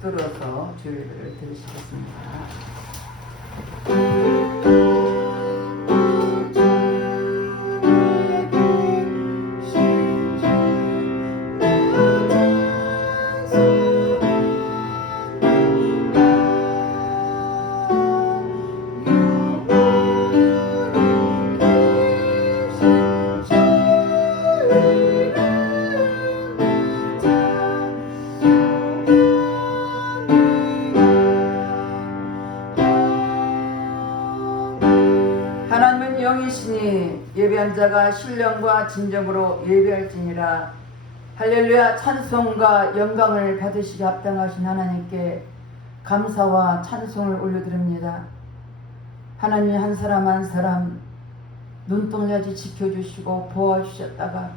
들어서 주의를 들으시겠습니다. 하나님은 영이시니 예배한 자가 신령과 진정으로 예배할지니라. 할렐루야. 찬송과 영광을 받으시기 합당하신 하나님께 감사와 찬송을 올려드립니다. 하나님이 한 사람 한 사람 눈동자지 지켜주시고 보아주셨다가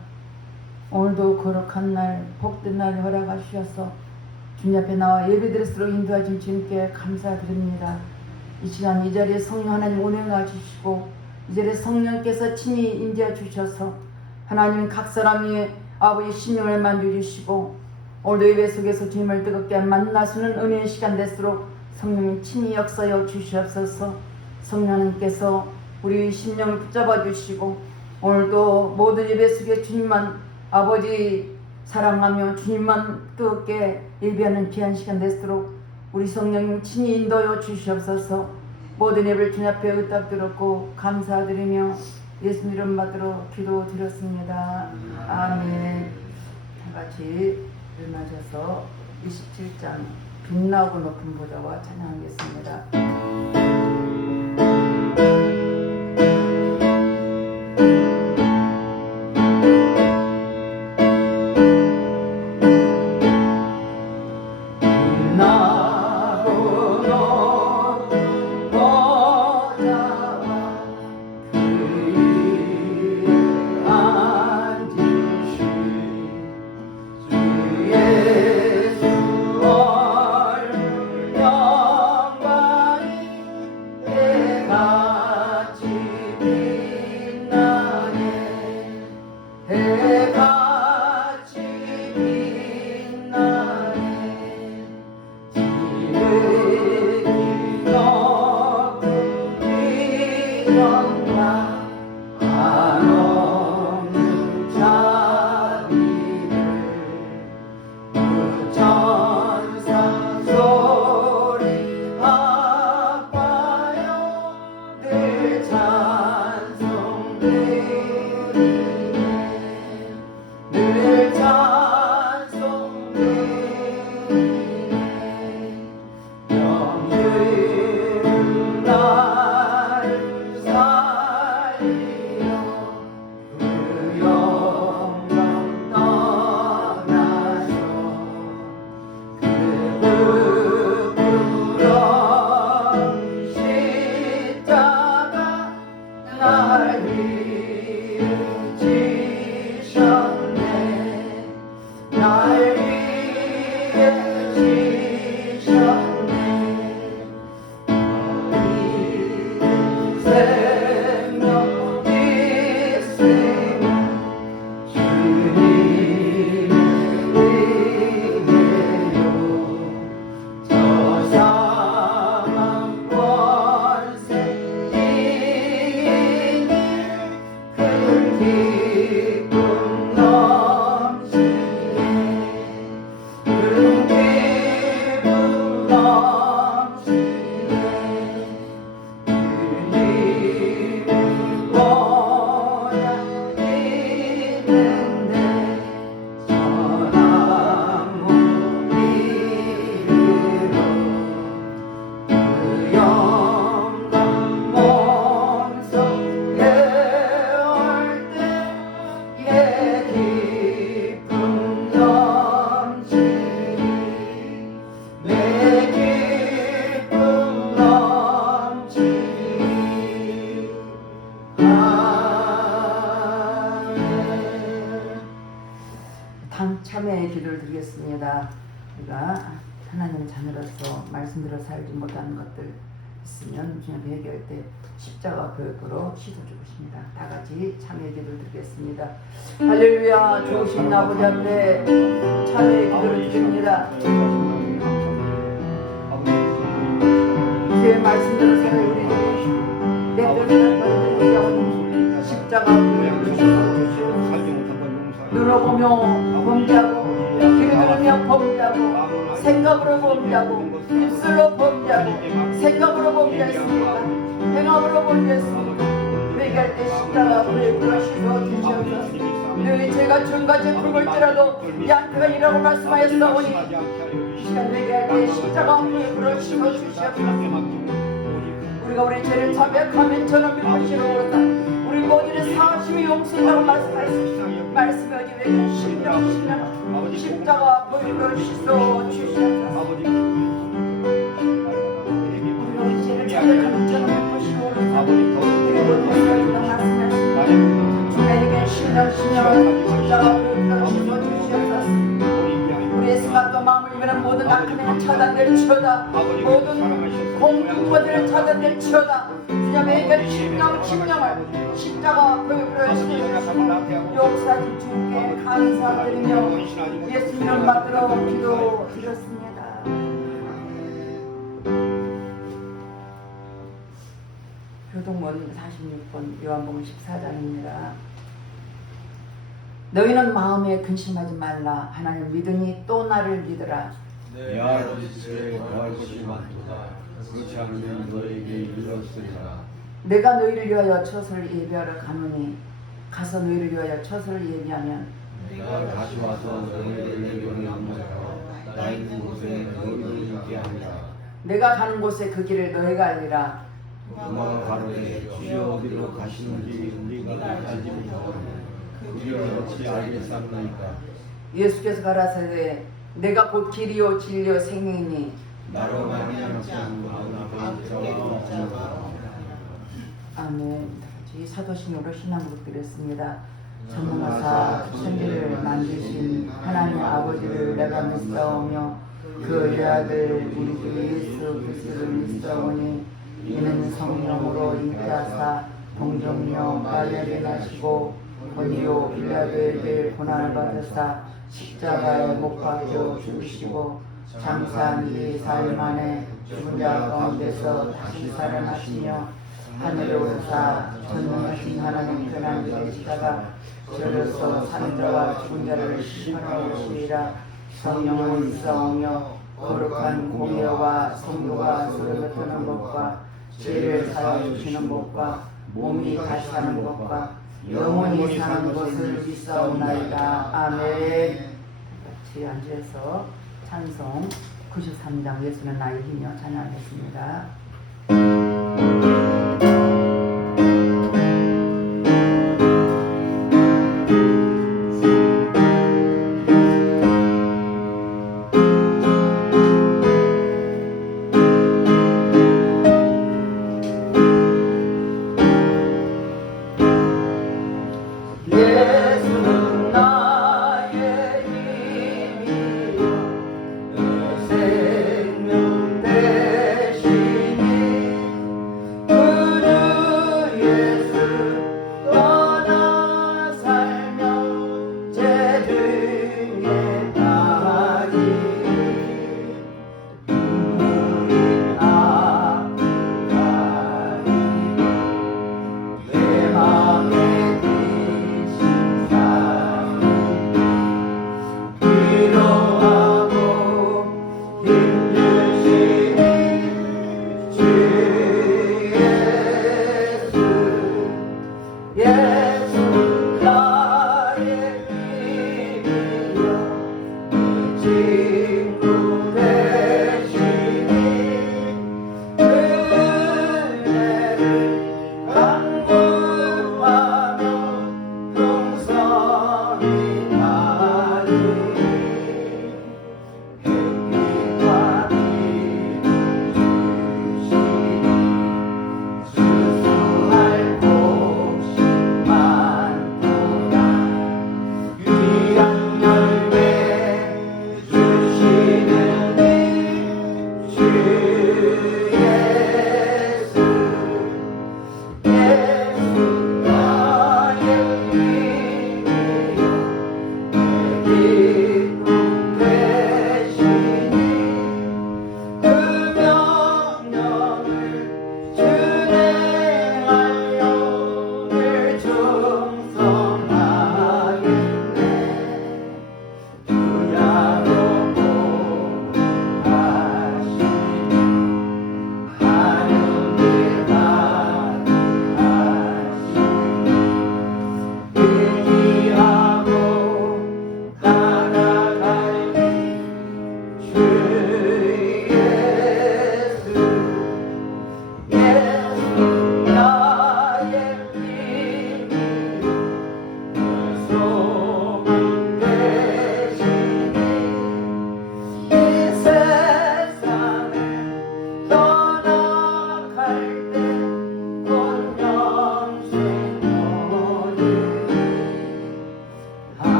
오늘도 거룩한 날 복된 날 허락하셔서 주님 앞에 나와 예배드릴수록 인도하신 주님께 감사드립니다. 이 시간 이 자리에 성령 하나님 운행하 주시고 이 자리에 성령께서 친히 임재해 주셔서 하나님 각 사람이 아버지 심령을 만져주시고 오늘도 예배 속에서 주님을 뜨겁게 만나시는 은혜의 시간 될수록 성령님 친히 역사여 주시옵소서. 성령님께서 우리 심령을 붙잡아 주시고 오늘도 모든 예배 속에 주님만 아버지 사랑하며 주님만 뜨겁게 예배하는 귀한 시간 될수록 우리 성령님 친히 인도여 주시옵소서. 모든 예배를 주님 앞에 의탁드렸고 감사드리며 예수님 이름 받들어 기도드렸습니다. 아멘. 다같이 일어나셔서 27장 빛나고 높은 보좌와 찬양하겠습니다. 참회의 기도를 드리겠습니다. 우리가 하나님의 자녀로서 말씀대로 살지 못하는 것들 있으면 주님 회개할 때 십자가 교육으로 씻어주고 싶습니다. 다 같이 참회의 기도를 드리겠습니다. 할렐루야. 좋으신 아버지 앞에 참회의 기도를 드립니다. 말씀대로 살을 우리 주시고 내 뼈를 건드리며 십자가 눈어보며 범죄하고 귀를 들으며 범죄하고 생각으로 범죄하고 입술로 범죄하고 생각으로 범죄했습니다. 행함으로 범죄했습니다. 회개할 때 십자가 앞에 들어시고 주시옵소서. 너희 죄가 천가지 굵을지라도 양태가 이라고 말씀하였사오니 시간 회개할 때 십자가 앞에 들어시고 주시옵소서. 우리가 우리 죄를 자백하면 저는 미쁘시로다. 우리 모두의 사하심이 용서라고 말씀하셨습니다. 말씀이 어디 외에는 신령 십자가 앞에 들어시고 주시옵소서. 우리 죄를 자백하면 저는 미쁘시로다. 주님에게 신령 십자가 앞에 들어시고 주시옵소서. 우리의 생각과 마음을 위하는 모든 악함에는 차단될지어다. 모든 공중보들을 차단될지어다. 주님에게 신령을 십자가 앞에 들어시고 역사하신 주께 감사드리며 예수 이름 받들어 기도드렸습니다. 교동문 46번 요한복음 14장입니다. 너희는 마음에 근심하지 말라. 하나님 믿으니 또 나를 믿으라. 내 아버지 집에 거할 것이 많도다. 그렇지 않으면 너에게 이르렀으리라. 내가 너희를 위하여 처소를 예비하러 가노니 가서 너희를 위하여 처소를 예비하면 내가 다시 와서 너희를 내게 남겨서 나 있는 곳에 너희를 있게 하리라. 내가 가는 곳에 그 길을 너희가 알리라. 엄마가 가로되 주여 어디로 가시는지 우리가 알지 못하오니 그 길을 어찌 알겠사옵나이까. 예수께서 가라사대 내가 곧 길이요 진리요 생명이니 나로 말미암지 않고 아버지께서 아멘. 이 사도신경으로 신앙으로 드렸습니다. 전능하사 천지를 만드신 하나님 아버지를 내가 믿사오며 그 외아들 우리 주 예수 그리스도를 믿사오니 이는 성령으로 잉태하사 동정녀 마리아에게 나시고 본디오 빌라도에게 고난을 받으사 십자가에 못 박혀 죽으시고 장사한 지 4일 만에 죽은 자 가운데서 다시 살아나시며 하늘에 오르사 전능하신 하나님 편안히 계시다가 저로서 사는 자와 죽은 자를 심판하시리라. 성령을 믿사오며 거룩한 공예와 성도가 서로 뱉는 것과 죄를 사하여 주시는 것과 몸이 다시 사는 것과 영원히 사는 것을 믿사옵나이다. 아멘. 같이 앉아서 찬송 93장 예수는 나의 힘이여 찬양하겠습니다.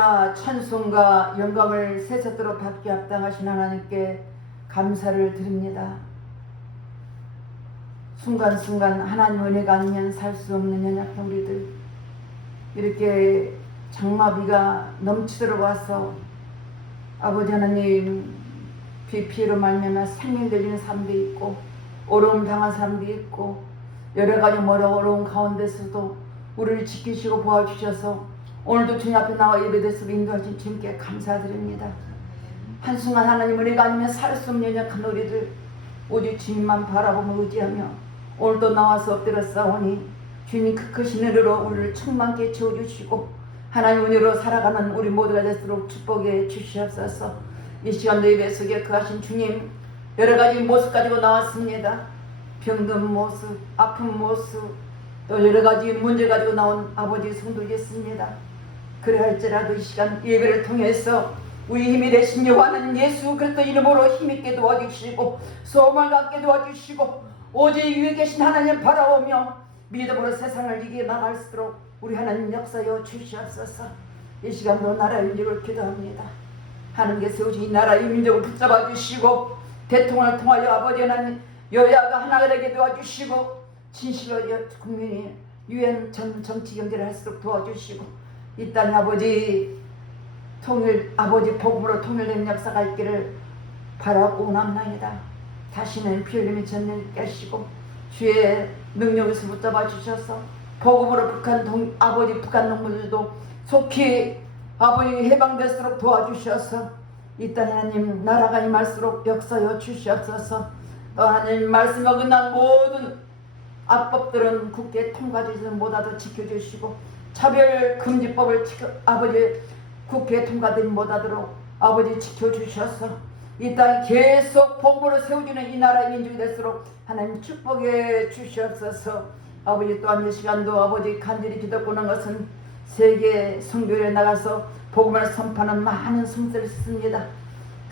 할렐루야. 찬송과 영광을 세세토록 받게 합당하신 하나님께 감사를 드립니다. 순간순간 하나님 은혜가 아니면 살 수 없는 연약한 우리들, 이렇게 장마비가 넘치도록 와서 아버지 하나님, 비 피해로 말미암아 생명 되는 사람도 있고 어려움 당한 사람도 있고 여러 가지 어려운 가운데서도 우리를 지키시고 보아주셔서 오늘도 주님 앞에 나와 예배드리도록 인도하신 주님께 감사드립니다. 한순간 하나님 은혜가 아니면 살 수 없는 연약한 우리들, 오직 주님만 바라보며 의지하며 오늘도 나와서 엎드려 싸우니 주님 그 크신 은혜로 우리를 충만케 채워주시고 하나님 은혜로 살아가는 우리 모두가 되도록 축복해 주시옵소서. 이 시간도 예배 속에 거하신 주님, 여러 가지 모습 가지고 나왔습니다. 병든 모습, 아픈 모습, 또 여러 가지 문제 가지고 나온 아버지 성도겠습니다. 그래할지라도 이 시간 예배를 통해서 우리 힘이 되신 여호와는 예수 그리스도 이름으로 힘있게 도와주시고 소망을 갖게 도와주시고 오직 위에 계신 하나님 바라보며 믿음으로 세상을 이기게 나갈 수 있도록 우리 하나님 역사여 주시옵소서. 이 시간도 나라의 민족을 기도합니다. 하나님께서 세우신 이 나라의 민족을 붙잡아 주시고 대통령을 통하여 아버지 하나님 여야가 하나가 되게 도와주시고 진실로 국민이 유엔 정치 경제를 할 수 있도록 도와주시고 이 땅에 아버지 통일, 아버지 복음으로 통일된 역사가 있기를 바라고 원합나이다. 다시는 피 흘림이 전쟁 깨시고 주의 능력에서 붙잡아 주셔서 복음으로 아버지 북한 농민들도 속히 아버지 해방될수록 도와주셔서 이 땅에 하나님 나라가 임할수록 역사여 주시옵소서. 또 하나님 말씀 어긋난 모든 악법들은 국회 통과되지 못하도록 지켜주시고 차별금지법을 아버지 국회에 통과되지 못하도록 아버지 지켜주셔서 이 땅에 계속 복음으로 세워지는 이 나라의 민족이 될수록 하나님 축복해 주시옵소서. 아버지 또한 이 시간도 아버지 간절히 기도하는 것은 세계 선교에 나가서 복음을 선포하는 많은 성도들이 있습니다.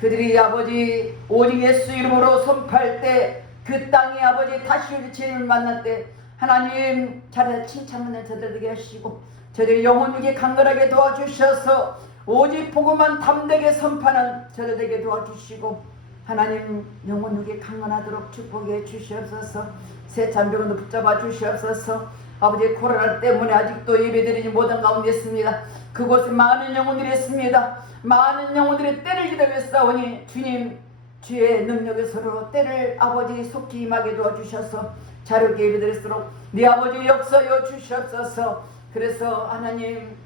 그들이 아버지 오직 예수 이름으로 선포할 때 그 땅에 아버지 다시 우리 주님을 만날 때 하나님 자리에 칭찬하는 저들 되게 하시고 저들 영혼 위에 강건하게 도와주셔서 오직 복음만 담대하게 선포하는 저들 되게 도와주시고 하나님 영혼 위에 강건하도록 축복해 주시옵소서. 새 잔병원도 붙잡아 주시옵소서. 아버지 코로나 때문에 아직도 예배드리지 못한 가운데 있습니다. 그곳에 많은 영혼들이 있습니다. 많은 영혼들이 때를 기다렸사오니 주님 주의 능력의 서로 때를 아버지 속히 임하게 도와주셔서 자유롭게 예배드릴수록 네 아버지 역사여 주시옵소서. 그래서 하나님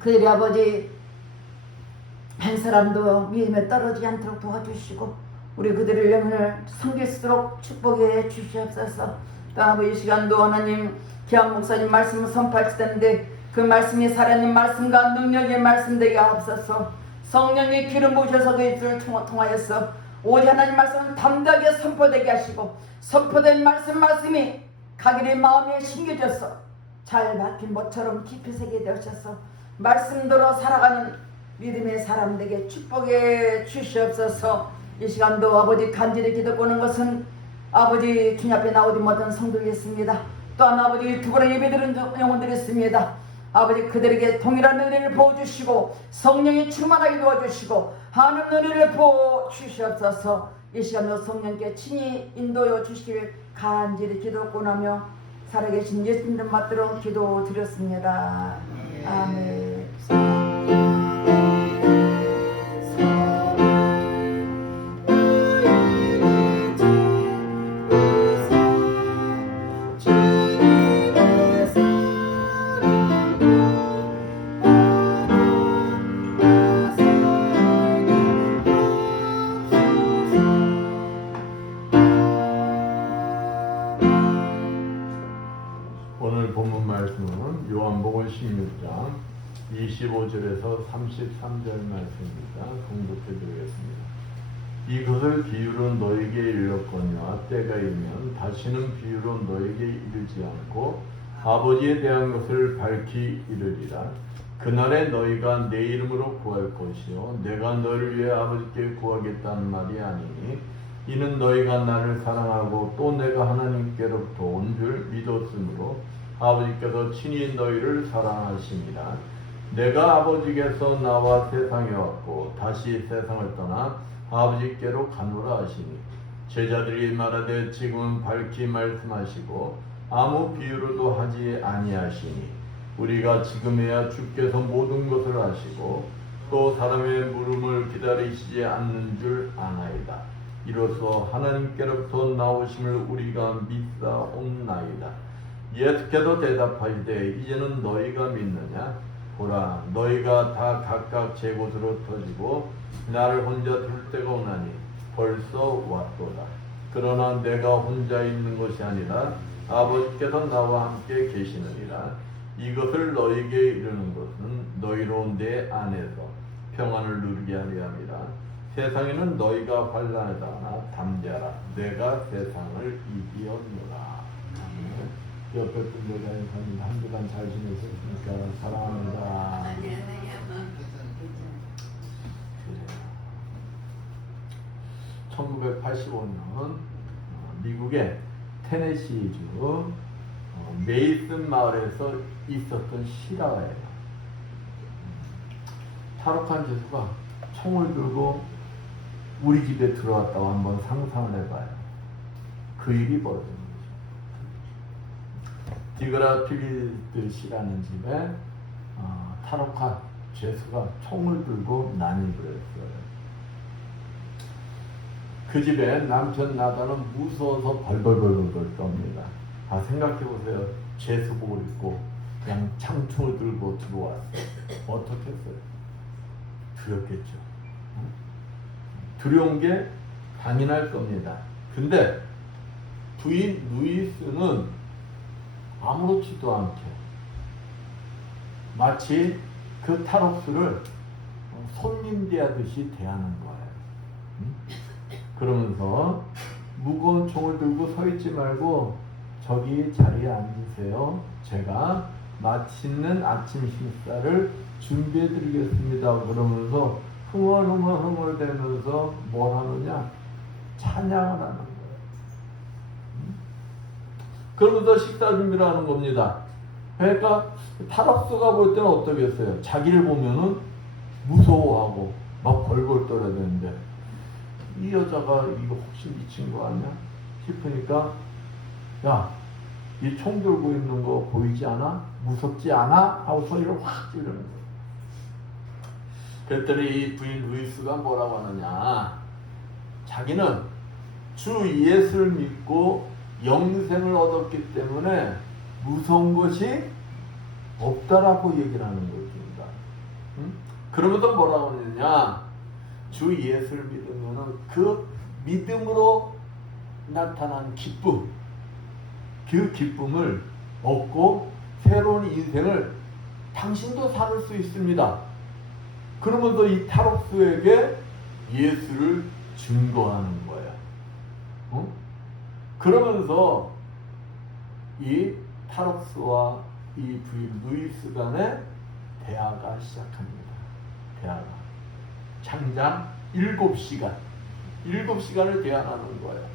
그들이 아버지 한 사람도 믿음에 떨어지지 않도록 도와주시고 우리 그들의 영혼을 섬길 수 있도록 축복해 주시옵소서. 또 아버지 이 시간도 하나님 기한 목사님 말씀을 선포하실 텐데 그 말씀이 살아있는 말씀과 능력의 말씀 되게 하옵소서. 성령의 기름 부으셔서 그 입술을 통하여서 오직 하나님 말씀을 담대하게 선포되게 하시고 선포된 말씀이 각인의 마음에 심겨져서 잘 박힌 못처럼 깊이 새게 되셔서 말씀대로 살아가는 믿음의 사람 되게 축복해 주시옵소서. 이 시간도 아버지 간절히 기도하는 것은 아버지 주님 앞에 나오지 못한 성도였습니다. 또한 아버지 두 번의 예배드리는 영혼들이 있습니다. 아버지 그들에게 동일한 은혜를 부어주시고 성령이 충만하게 도와주시고 하늘 은혜를 부어주시옵소서. 이 시간도 성령께 친히 인도해 주시길 간절히 기도하며 살아계신 예수님 맞도록 기도드렸습니다. 아멘. 오늘 본문 말씀은 요한복음 16장 25절에서 33절 말씀입니다. 공독해 드리겠습니다. 이것을 비유로 너에게 일렀거니와 때가 이르면 다시는 비유로 너에게 이르지 않고 아버지에 대한 것을 밝히 이르리라. 그날에 너희가 내 이름으로 구할 것이요 내가 너를 위해 아버지께 구하겠다는 말이 아니니 이는 너희가 나를 사랑하고 또 내가 하나님께로부터 온 줄 믿었으므로 아버지께서 친히 너희를 사랑하심이라. 내가 아버지께서 나와 세상에 왔고 다시 세상을 떠나 아버지께로 가노라 하시니 제자들이 말하되 지금은 밝히 말씀하시고 아무 비유로도 하지 아니하시니 우리가 지금에야 주께서 모든 것을 아시고 또 사람의 물음을 기다리시지 않는 줄 아나이다. 이로써 하나님께로부터 나오심을 우리가 믿사옵나이다. 예수께서 대답하시되 이제는 너희가 믿느냐? 보라, 너희가 다 각각 제 곳으로 터지고 나를 혼자 둘 데가 오나니 벌써 왔도다. 그러나 내가 혼자 있는 것이 아니라 아버지께서 나와 함께 계시느니라. 이것을 너희에게 이르는 것은 너희로 내 안에서 평안을 누리게 하려 함이라. 세상에는 너희가 환난을 당하나 담대하라. 내가 세상을 이기었노라. 옆에 분들과 한 주간 잘 지내셨습니까? 사랑합니다. 1985년 미국의 테네시주 메이슨 마을에서 있었던 실화예요. 타락한 죄수가 총을 들고 우리 집에 들어왔다고 한번 상상을 해봐요. 그 일이 벌어진 거죠. 디그라 필리드시라는 집에 타락한 죄수가 총을 들고 난입을 했어요. 그 집에 남편 나다는 무서워서 벌벌벌벌 떱니다. 생각해보세요. 죄수복을 입고 그냥 창총을 들고 들어왔어요. 어떻게 했어요? 두렵겠죠. 두려운 게 당연할 겁니다. 근데 부인 루이스는 아무렇지도 않게 마치 그 탈옥수를 손님 대하듯이 대하는 거예요. 그러면서 무거운 총을 들고 서 있지 말고 저기 자리에 앉으세요. 제가 맛있는 아침 식사를 준비해 드리겠습니다. 그러면서 흥얼흥얼대면서 뭘 하느냐? 찬양을 하는 거예요. 그러면서 식사 준비를 하는 겁니다. 그러니까 타락수가 볼 때는 어떠겠어요? 자기를 보면은 무서워하고 막 벌벌 떨어야 되는데 이 여자가 이거 혹시 미친 거 아니야? 싶으니까 야, 이 총 들고 있는 거 보이지 않아? 무섭지 않아? 하고 소리를 확 지르는 거예요. 그랬더니 이 부인 루이스가 뭐라고 하느냐? 자기는 주 예수를 믿고 영생을 얻었기 때문에 무서운 것이 없다라고 얘기를 하는 것입니다. 그러면서 뭐라고 하느냐? 주 예수를 믿으면 그 믿음으로 나타난 기쁨, 그 기쁨을 얻고 새로운 인생을 당신도 살 수 있습니다. 그러면서 이 탈옥수에게 예수를 증거하는 거야. 그러면서 이 탈옥수와 이 부인 루이스 간의 대화가 시작합니다. 대화가. 장장 7시간을 대화하는 거예요.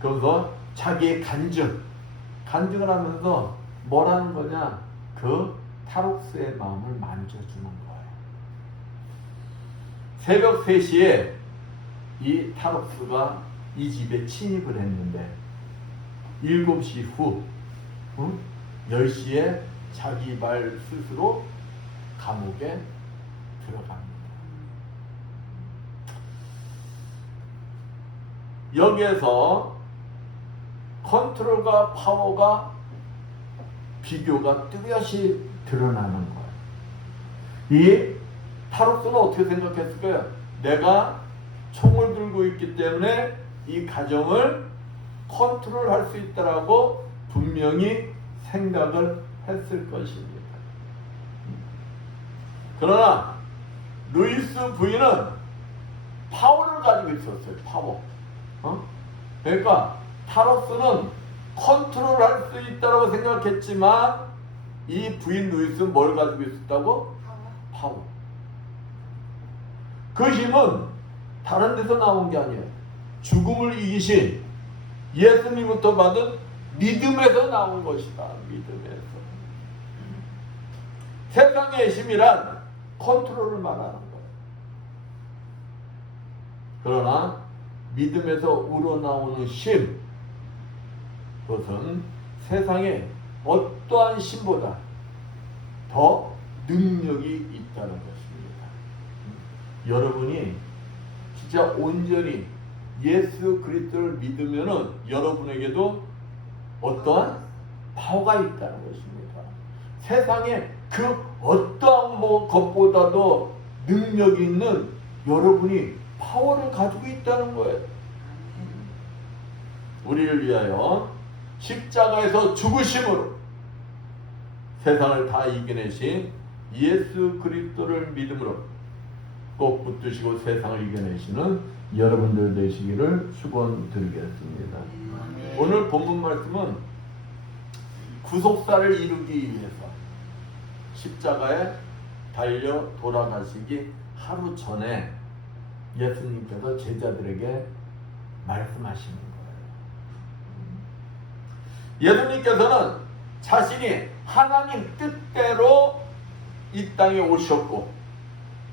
그래서 자기의 간증을 하면서 뭐라는 거냐? 그 탈옥수의 마음을 만져주는 거예요. 새벽 3시에 이 탈옥수가 이 집에 침입을 했는데 7시 후 10시에 자기 발 스스로 감옥에 들어갑니다. 여기에서 컨트롤과 파워가 비교가 뚜렷이 드러나는 거예요. 이 탈옥수는 어떻게 생각했을까요? 내가 총을 들고 있기 때문에 이 가정을 컨트롤할 수 있다라고 분명히 생각을 했을 것입니다. 그러나 루이스 부인은 파워를 가지고 있었어요. 파워. 그러니까 탈옥수는 컨트롤할 수 있다고 생각했지만 이 부인 루이스는 뭘 가지고 있었다고? 파워. 그 힘은 다른 데서 나온 게 아니에요. 죽음을 이기신 예수님부터 받은 믿음에서 나온 것이다. 믿음에서. 세상의 힘이란 컨트롤을 말하는 거예요. 그러나 믿음에서 우러나오는 힘, 그것은 세상의 어떠한 힘보다 더 능력이 있다는 것입니다. 여러분이 진짜 온전히 예수 그리스도를 믿으면은 여러분에게도 어떠한 파워가 있다는 것입니다. 세상에 그 어떠한 것보다도 능력이 있는 여러분이 파워를 가지고 있다는 거예요. 우리를 위하여 십자가에서 죽으심으로 세상을 다 이겨내신 예수 그리스도를 믿음으로 꼭 붙드시고 세상을 이겨내시는 여러분들 되시기를 축원드리겠습니다. 오늘 본문 말씀은 구속사를 이루기 위해서 십자가에 달려 돌아가시기 하루 전에 예수님께서 제자들에게 말씀하시는 거예요. 예수님께서는 자신이 하나님 뜻대로 이 땅에 오셨고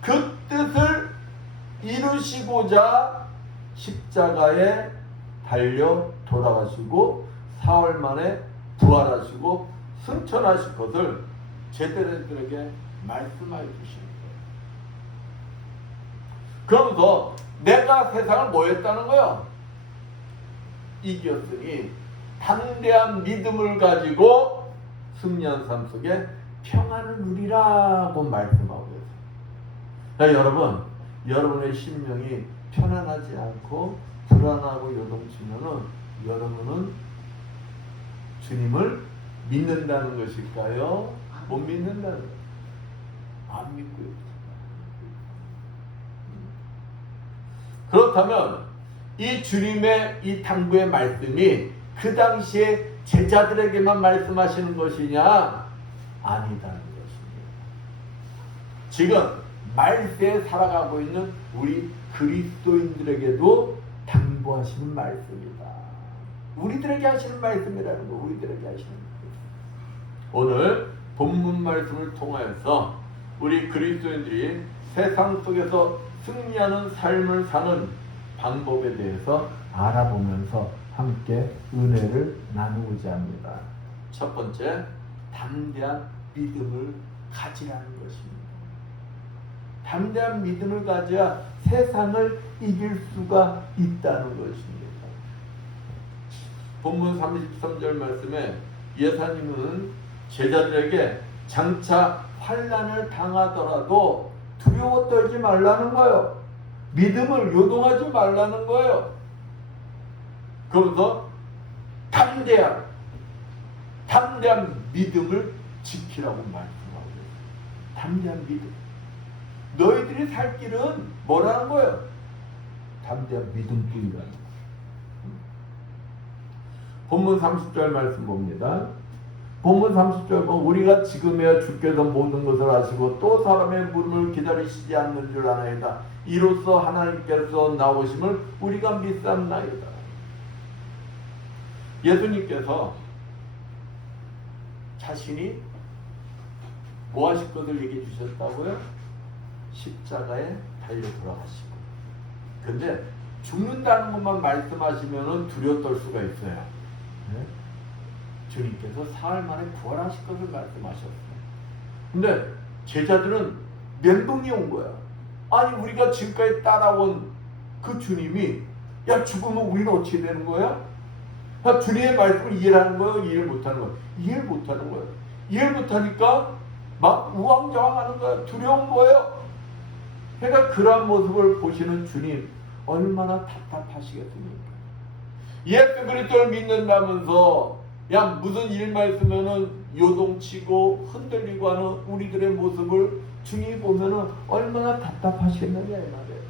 그 뜻을 이루시고자 십자가에 달려 돌아가시고 사흘 만에 부활하시고 승천하실 것을 제자들에게 말씀해 주시는 거예요. 그러면서 내가 세상을 뭐 했다는 거예요? 이겼으니 담대한 믿음을 가지고 승리한 삶 속에 평안을 누리라고 말씀하고 있어요. 그러니까 여러분, 여러분의 심령이 편안하지 않고 불안하고 요동치면은 여러분은 주님을 믿는다는 것일까요? 못 믿는다는 거예요. 안 믿고 있어요. 그렇다면 이 주님의 이 당부의 말씀이 그 당시에 제자들에게만 말씀하시는 것이냐? 아니다는 것입니다. 지금 말세에 살아가고 있는 우리 그리스도인들에게도 당부하시는 말씀이다. 우리들에게 하시는 말씀이라는 거, 우리들에게 하시는 말씀. 오늘 본문 말씀을 통하여서 우리 그리스도인들이 세상 속에서 승리하는 삶을 사는 방법에 대해서 알아보면서 함께 은혜를 나누고자 합니다. 첫 번째, 담대한 믿음을 가지라는 것입니다. 담대한 믿음을 가져야 세상을 이길 수가 있다는 것입니다. 본문 33절 말씀에 예수님은 제자들에게 장차 환난을 당하더라도 두려워 떨지 말라는 거예요. 믿음을 요동하지 말라는 거예요. 그러면서 담대한 믿음을 지키라고 말씀하고 있어요. 담대한 믿음. 너희들이 살 길은 뭐라는 거예요? 담대한 믿음뿐이라는 거예요. 본문 30절 말씀 봅니다. 본문 30절 보면 우리가 지금에야 주께서 모든 것을 아시고 또 사람의 물음을 기다리시지 않는 줄 아나이다. 이로써 하나님께서 나오심을 우리가 믿사옵나이다. 예수님께서 자신이 뭐 하실 것을 얘기해 주셨다고요? 십자가에 달려 돌아가시고. 근데 죽는다는 것만 말씀하시면 두려워 떨 수가 있어요. 네? 주님께서 사흘 만에 부활하실 것을 말씀하셨어요. 근데 제자들은 멘붕이 온 거야. 아니 우리가 지금까지 따라온 그 주님이 야 죽으면 우리는 어떻게 되는 거야? 야, 주님의 말씀을 이해하는 거예요? 이해를 못하는 거예요? 이해를 못하는 거예요. 이해를 못하니까 막 우왕좌왕하는 거예요. 두려운 거예요. 그러니까 그러한 모습을 보시는 주님 얼마나 답답하시겠습니까? 예수 그리스도를 믿는다면서 야 무슨 일만 있으면은 요동치고 흔들리고 하는 우리들의 모습을 주님이 보면은 얼마나 답답하시겠느냐 이 말이에요.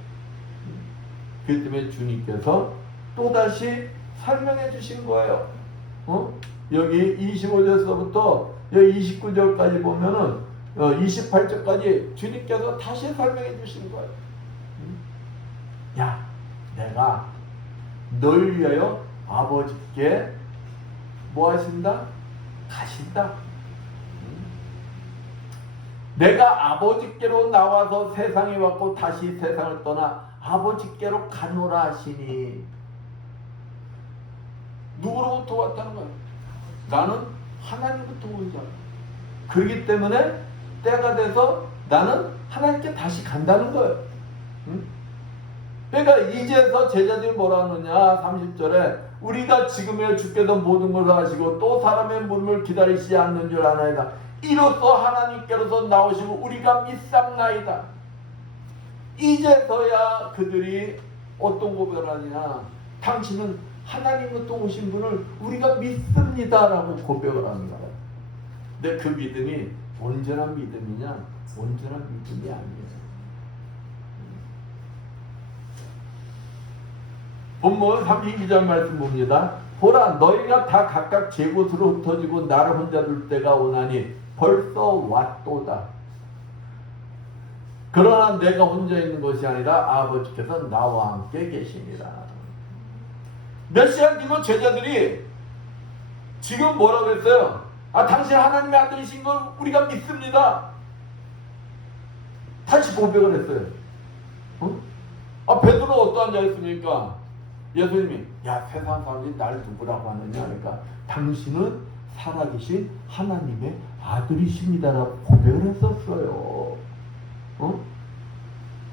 그렇기 때문에 주님께서 또다시 설명해 주신 거예요. 여기 25절서부터 여기 29절까지 보면은 28절까지 주님께서 다시 설명해 주신 거예요. 야, 내가 널 위하여 아버지께 뭐 하신다? 가신다. 내가 아버지께로 나와서 세상에 왔고 다시 세상을 떠나 아버지께로 가노라 하시니. 누구로부터 왔다는 거야? 나는 하나님부터 온 자야. 그렇기 때문에 때가 돼서 나는 하나님께 다시 간다는 거예요. 응? 그러니까 이제서 제자들이 뭐라 하느냐. 30절에 우리가 지금에 주께서 모든 것을 하시고 또 사람의 물음을 기다리시지 않는 줄 아나이다. 이로써 하나님께로서 나오시고 우리가 믿삼나이다. 이제서야 그들이 어떤 고백을 하느냐. 당신은 하나님부터 오신 분을 우리가 믿습니다라고 고백을 하는 거예요. 근데 그 믿음이 온전한 믿음이냐? 온전한 믿음이 아니에요. 본문 32절 말씀 봅니다. 보라, 너희가 다 각각 제 곳으로 흩어지고 나를 혼자 둘 때가 오나니 벌써 왔도다. 그러나 내가 혼자 있는 것이 아니라 아버지께서 나와 함께 계십니다. 몇 시간 뒤고 제자들이 지금 뭐라고 했어요? 당신 하나님의 아들이신 걸 우리가 믿습니다. 다시 고백을 했어요. 베드로는 어떠한 자였습니까? 예수님이 세상 사람들이 날 누구라고 하느냐 그러니까 당신은 살아계신 하나님의 아들이십니다라고 고백을 했었어요.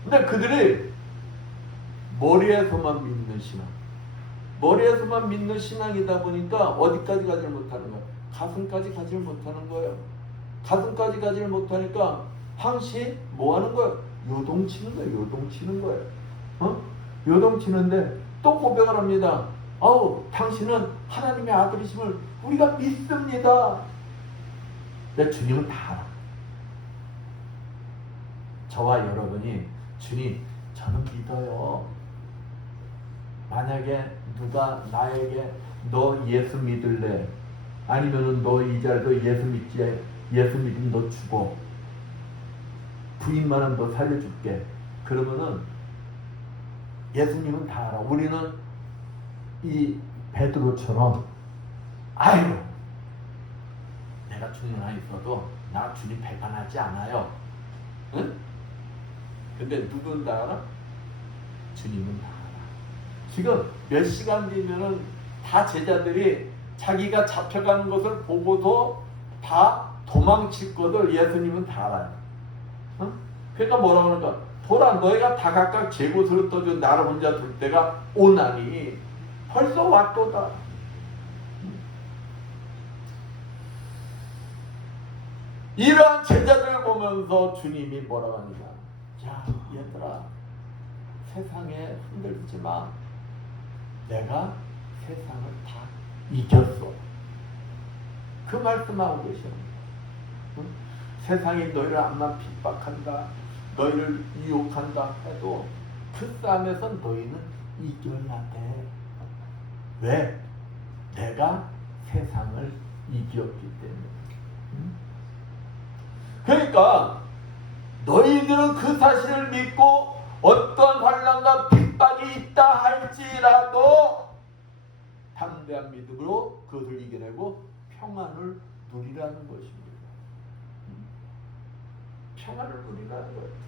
근데 그들이 머리에서만 믿는 신앙, 머리에서만 믿는 신앙이다 보니까 어디까지 가지를 못하는 거예요? 가슴까지 가지를 못하는 거예요. 가슴까지 가지를 못하니까 항시 뭐 하는 거예요? 요동치는 거예요. 요동치는 거예요. 요동치는데 또 고백을 합니다. 당신은 하나님의 아들이심을 우리가 믿습니다. 근데 주님은 다 알아. 저와 여러분이 주님 저는 믿어요. 만약에 누가 나에게 너 예수 믿을래? 아니면은 너 이 자리도 예수 믿지? 예수 믿으면 너 죽어. 부인만은 너 살려줄게. 그러면은 예수님은 다 알아. 우리는 이 베드로처럼 아이고 내가 주님 안에 있어도 나 주님 배반하지 않아요. 응? 근데 누군 다 알아? 주님은 다 알아. 지금 몇 시간 뒤면은 다 제자들이 자기가 잡혀가는 것을 보고도 다 도망칠 것을 예수님은 다 알아요. 응? 그러니까 뭐라고 하는가? 보라, 너희가 다 각각 제 곳으로 떠져 나를 혼자 둘 때가 오나니 벌써 왔도다. 이러한 제자들을 보면서 주님이 뭐라고 하느냐. 야 얘들아, 세상에 흔들리지 마. 내가 세상을 다 이겼어. 그 말씀하고 계시는 거예요. 세상이 너희를 암만 핍박한다, 너희를 유혹한다 해도 그 싸움에서 너희는 이겨야 돼. 왜? 내가 세상을 이겼기 때문에. 그러니까 너희들은 그 사실을 믿고 어떠한 환난과 핍박이 있다 할지라도 담대한 믿음으로 그것을 이겨내고 평안을 누리라는 것입니다. 평안을 누리라는 거예요.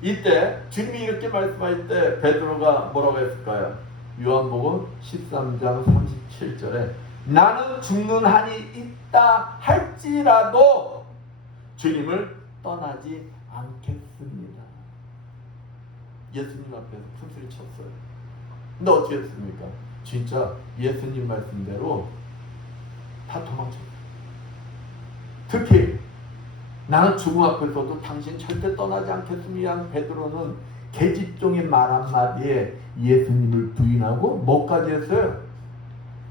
이때 주님이 이렇게 말씀하실 때 베드로가 뭐라고 했을까요? 요한복음 13장 37절에 나는 죽는 한이 있다 할지라도 주님을 떠나지 않겠습니다. 예수님 앞에서 큰 소리 쳤어요. 근데 어떻게 했습니까? 진짜 예수님 말씀대로 다 도망쳤어요. 특히 나는 죽음 앞에서도 당신 절대 떠나지 않겠습니다. 베드로는 계집종의 말 한마디에 예수님을 부인하고 뭐까지 했어요?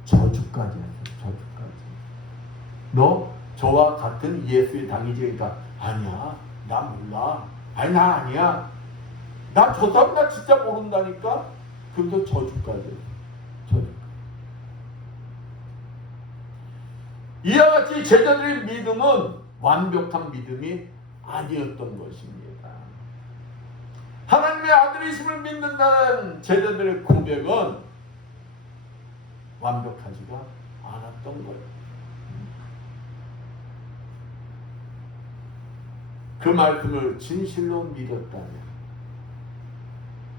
저주까지 했어요. 저주까지. 너 저와 같은 예수의 당이지니까 아니야, 나 몰라. 아니 나 아니야. 나 저 사람 나 진짜 모른다니까. 그래서 저주까지 했어요. 저주까지. 이와 같이 제자들의 믿음은 완벽한 믿음이 아니었던 것입니다. 하나님의 아들이심을 믿는다는 제자들의 고백은 완벽하지가 않았던 거예요. 그 말씀을 진실로 믿었다면,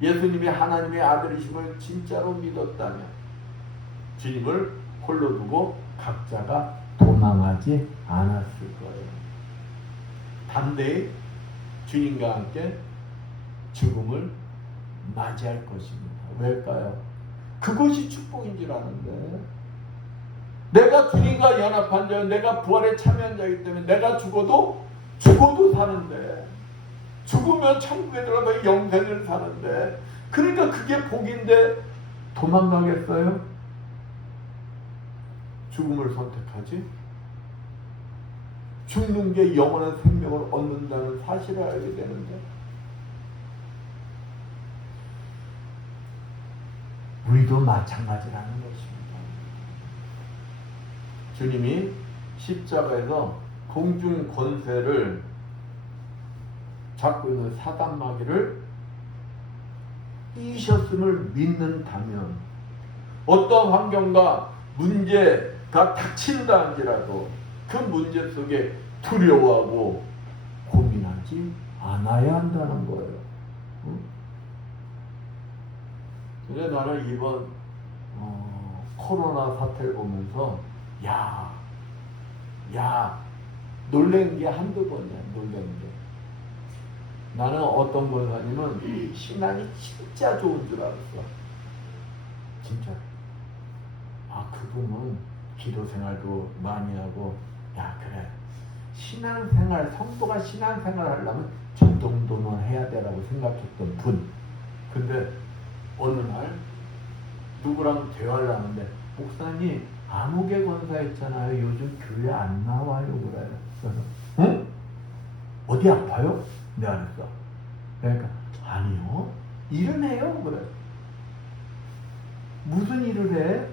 예수님이 하나님의 아들이심을 진짜로 믿었다면 주님을 홀로 두고 각자가 도망하지 않았을 거예요. 담대히 주님과 함께 죽음을 맞이할 것입니다. 왜일까요? 그것이 축복인 줄 아는데, 내가 주님과 연합한 자, 내가 부활에 참여한 자이기 때문에 내가 죽어도 사는데, 죽으면 천국에 들어가서 영생을 사는데, 그러니까 그게 복인데 도망가겠어요? 죽음을 선택하지? 죽는 게 영원한 생명을 얻는다는 사실을 알게 되는데, 우리도 마찬가지라는 것입니다. 주님이 십자가에서 공중 권세를 잡고 있는 사단 마귀를 이기셨음을 믿는다면, 어떤 환경과 문제가 닥친다 할지라도 그 문제 속에 두려워하고 고민하지 않아야 한다는 거예요. 근데 나는 이번 코로나 사태를 보면서 놀란 게 한두 번이야. 놀란 게. 나는 어떤 권사님은 신앙이 진짜 좋은 줄 알았어. 진짜. 그분은 기도 생활도 많이 하고, 그래, 신앙생활, 성도가 신앙생활 하려면 저 정도는 해야 되라고 생각했던 분. 근데 어느 날 누구랑 대화를 하는데, 목사님 암흑의 권사 있잖아요. 요즘 교회 안 나와요. 그래요. 그래서 응? 어디 아파요? 내가 그랬어. 그러니까 아니요, 일은 해요. 그래. 무슨 일을 해?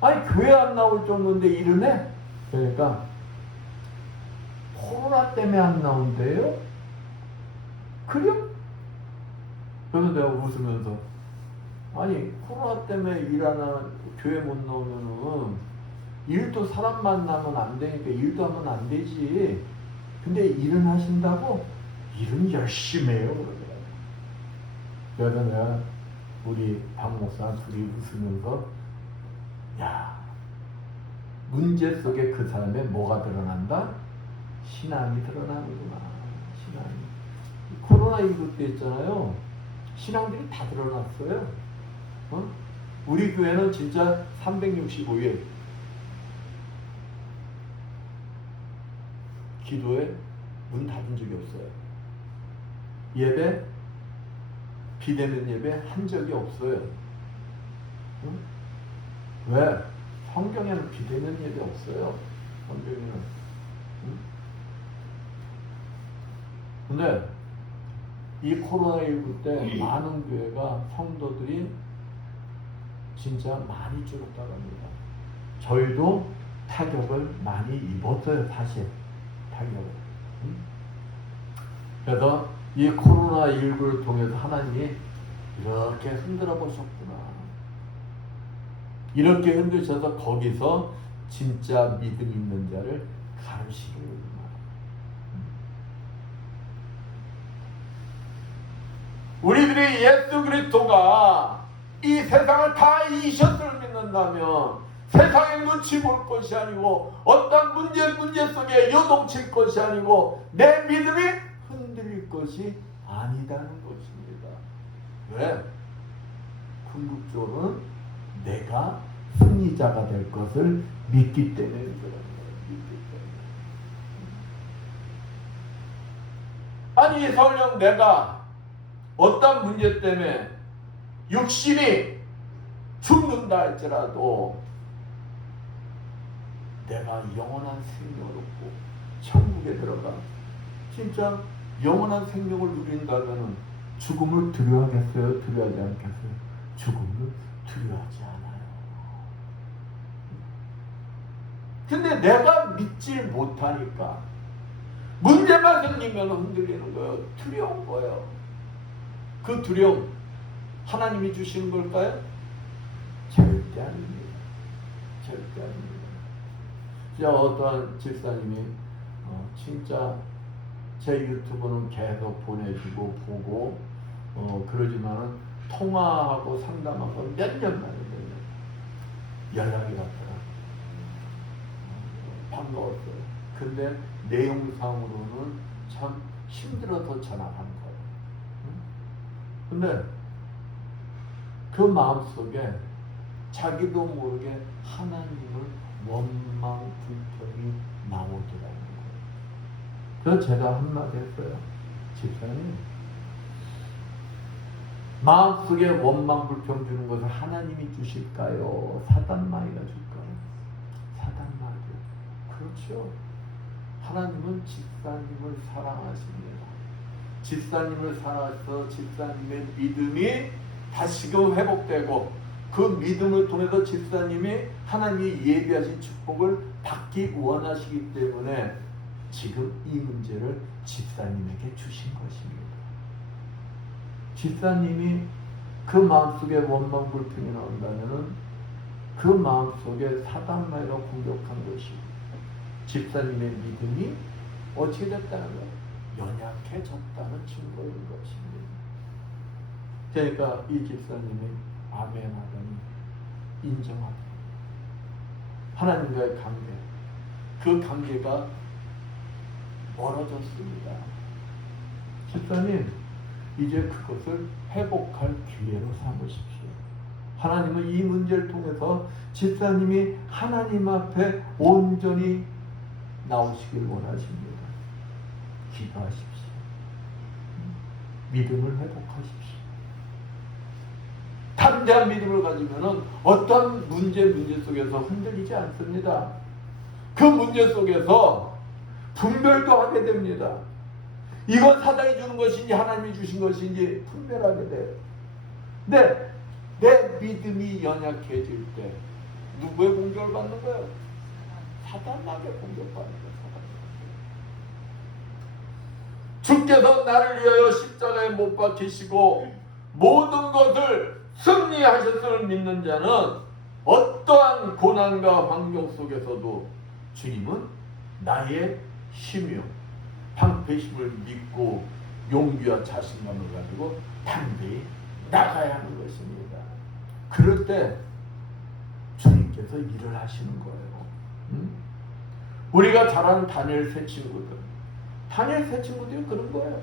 아니 교회 안 나올 정도인데 일은 해? 그러니까 코로나 때문에 안 나온대요? 그래요? 그래서 내가 웃으면서, 아니 코로나 때문에 일 안 하는, 교회 못 나오면은 일도 사람 만나면 안 되니까 일도 하면 안 되지. 근데 일은 하신다고? 일은 열심히 해요. 그러더라고요. 그래서 내가 우리 박 목사랑 둘이 웃으면서, 문제 속에 그 사람의 뭐가 드러난다? 신앙이 드러나는구나. 신앙이. 코로나19 때 있잖아요. 신앙들이 다 드러났어요. 우리 교회는 진짜 365일 기도에 문 닫은 적이 없어요. 예배, 비대면 예배 한 적이 없어요. 왜? 성경에는 비대면 예배 없어요. 성경에는. 근데 이 코로나19 때 많은 교회가 성도들이 진짜 많이 줄었다고 합니다. 저희도 타격을 많이 입었어요. 사실 타격을. 그래서 이 코로나19를 통해서 하나님이 이렇게 흔들어 보셨구나. 이렇게 흔드셔서 거기서 진짜 믿음 있는 자를 가르치는구나. 우리들이 예수 그리스도가 이 세상을 다 이기셨음을 믿는다면 세상의 눈치 볼 것이 아니고, 어떤 문제 속에 요동칠 것이 아니고, 내 믿음이 흔들릴 것이 아니다는 것입니다. 왜? 궁극적으로는 내가 승리자가 될 것을 믿기 때문에 그런 거예요. 믿기 때문에. 아니 설령 내가 어떤 문제 때문에 육신이 죽는다 할지라도 내가 영원한 생명을 얻고 천국에 들어가 진짜 영원한 생명을 누린다면 죽음을 두려워하겠어요? 두려워하지 않겠어요? 죽음을 두려워하지 않아요. 근데 내가 믿지 못하니까 문제만 생기면 흔들리는 거예요. 두려운 거예요. 그 두려움 하나님이 주시는 걸까요? 절대 아닙니다. 절대 아닙니다. 진짜 어떠한 집사님이 진짜 제 유튜브는 계속 보내주고 보고 그러지만은 통화하고 상담한 건 몇 년 만에 연락이 왔더라. 반가웠어요. 근데 내용상으로는 참 힘들어서 전화한 거예요. 근데 그 마음속에 자기도 모르게 하나님을 원망 불평이 나오더라는 거예요. 그래서 제가 한마디 했어요. 집사님, 마음속에 원망 불평 주는 것을 하나님이 주실까요? 사단마귀가 줄까요? 사단마귀. 그렇죠. 하나님은 집사님을 사랑하십니다. 집사님을 사랑해서 집사님의 믿음이 다시금 회복되고 그 믿음을 통해서 집사님이 하나님이 예비하신 축복을 받기 원하시기 때문에 지금 이 문제를 집사님에게 주신 것입니다. 집사님이 그 마음속에 원망 불평이 나온다면 그 마음속에 사단마귀가 공격한 것이고 집사님의 믿음이 어떻게 됐다는 거예요? 연약해졌다는 증거인 것입니다. 그러니까 이 집사님이 아멘하더니 인정하더니 하나님과의 관계, 그 관계가 멀어졌습니다. 집사님, 이제 그것을 회복할 기회로 삼으십시오. 하나님은 이 문제를 통해서 집사님이 하나님 앞에 온전히 나오시길 원하십니다. 기도하십시오. 믿음을 회복하십시오. 담대한 믿음을 가지면 어떤 문제 속에서 흔들리지 않습니다. 그 문제 속에서 분별도 하게 됩니다. 이건 사단이 주는 것인지 하나님이 주신 것인지 분별하게 돼요. 근데 내 믿음이 연약해질 때 누구의 공격을 받는 거예요? 사단에게 공격받는 거예요. 주께서 나를 위하여 십자가에 못 박히시고 모든 것을 승리하셨음을 믿는 자는 어떠한 고난과 환경 속에서도 주님은 나의 힘이요 방패심을 믿고 용기와 자신감을 가지고 담대히 나가야 하는 것입니다. 그럴 때 주님께서 일을 하시는 거예요. 우리가 잘 아는 다니엘 세 친구들이 그런 거예요.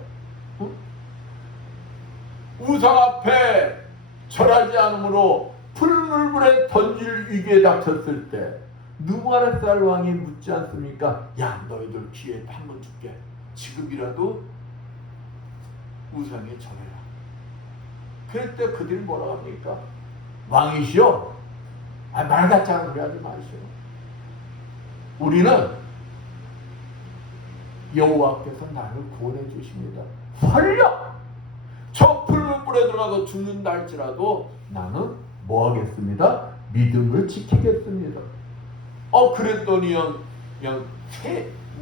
우상 앞에 절하지 않으므로 풀물불에 던질 위기에 닥쳤을 때 느부갓네살 왕이 묻지 않습니까? 야, 너희들 기회 한 번 줄게. 지금이라도 우상에 절해라. 그럴 때 그들이 뭐라고 합니까? 왕이시여, 말 같지 않은 소리 하지 마시오. 우리는 여호와께서 나를 구원해 주십니다. 설령 저 풀물불에 들어가서 죽는다 할지라도 나는 뭐 하겠습니다? 믿음을 지키겠습니다. 그랬더니 그냥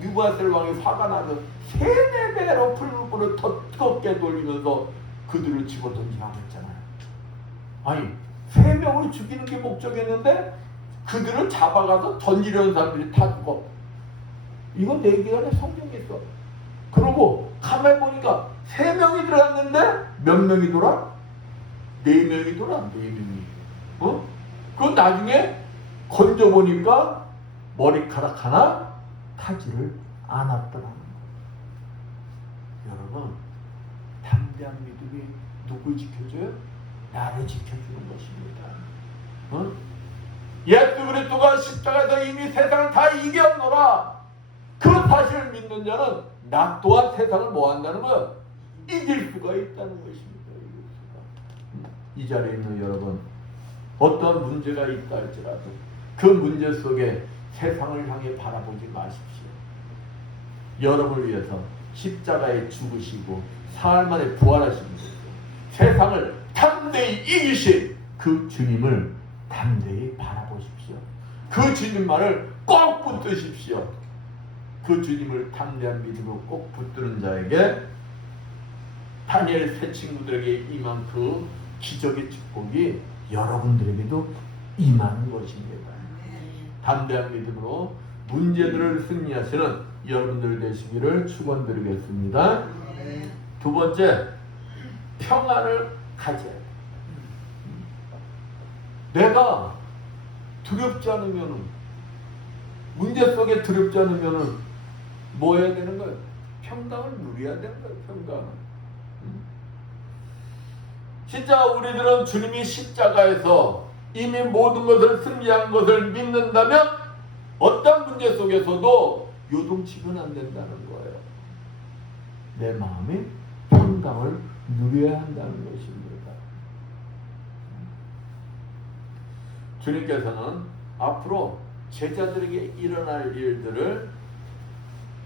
느부갓네살 왕이 화가 나서 3-4배로 풀물불을 더 뜨겁게 돌리면서 그들을 집어던지라고 했잖아요. 아니 3명을 죽이는 게 목적이었는데 그들을 잡아가서 던지려는 사람들이 다 죽어. 이거 내 기간에 성경에 있어. 그러고 가만히 보니까 3명이 들어갔는데 몇 명이 돌아? 4명이 돌아. 4명이. 그 나중에 건져보니까 머리카락 하나 타지를 않았더라는 거예요. 여러분, 담대한 믿음이 누굴 지켜줘요? 나를 지켜주는 것입니다. 예수 그리스도가 십자가에서 이미 세상을 다 이겼노라. 그 사실을 믿는 자는 나 또한 세상을 뭐 한다는 거야? 이길 수가 있다는 것입니다. 이길 수가. 이 자리에 있는 여러분, 어떤 문제가 있다 할지라도 그 문제 속에 세상을 향해 바라보지 마십시오. 여러분을 위해서 십자가에 죽으시고 사흘 만에 부활하신 거죠. 세상을 담대히 이기신 그 주님을 담대히 바라보십시오. 그 주님만을 꼭 붙드십시오. 그 주님을 담대한 믿음으로 꼭 붙드는 자에게 다니엘 세 친구들에게 임한 그 기적의 축복이 여러분들에게도 임하는 것입니다. 담대한 믿음으로 문제들을 승리하시는 여러분들 되시기를 축원드리겠습니다. 두 번째, 평안을 가져야 돼. 내가 두렵지 않으면은, 문제 속에 두렵지 않으면은 뭐 해야 되는 거예요? 평강을 누려야 되는 거예요. 평강을. 진짜 우리들은 주님이 십자가에서 이미 모든 것을 승리한 것을 믿는다면 어떤 문제 속에서도 요동치면 안 된다는 거예요. 내 마음이 평강을 누려야 한다는 것입니다. 주님께서는 앞으로 제자들에게 일어날 일들을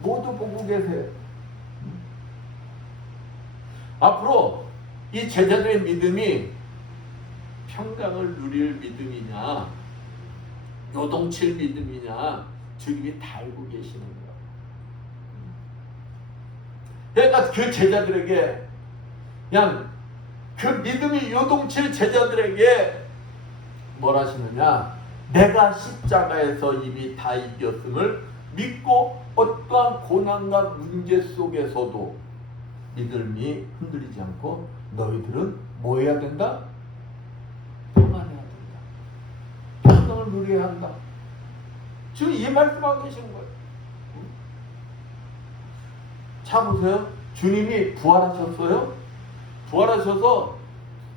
모두 보고 계세요. 앞으로 이 제자들의 믿음이 평강을 누릴 믿음이냐, 요동칠 믿음이냐, 주님이 다 알고 계시는 거예요. 그러니까 그 제자들에게, 그냥 그 믿음이 요동칠 제자들에게 뭘 하시느냐? 내가 십자가에서 이미 다 이겼음을 믿고 어떠한 고난과 문제 속에서도 믿음이 흔들리지 않고 너희들은 뭐 해야 된다? 평안해야 된다. 평강을 누려야 한다. 지금 이 말씀하고 계시는 거예요. 자 보세요. 주님이 부활하셨어요. 부활하셔서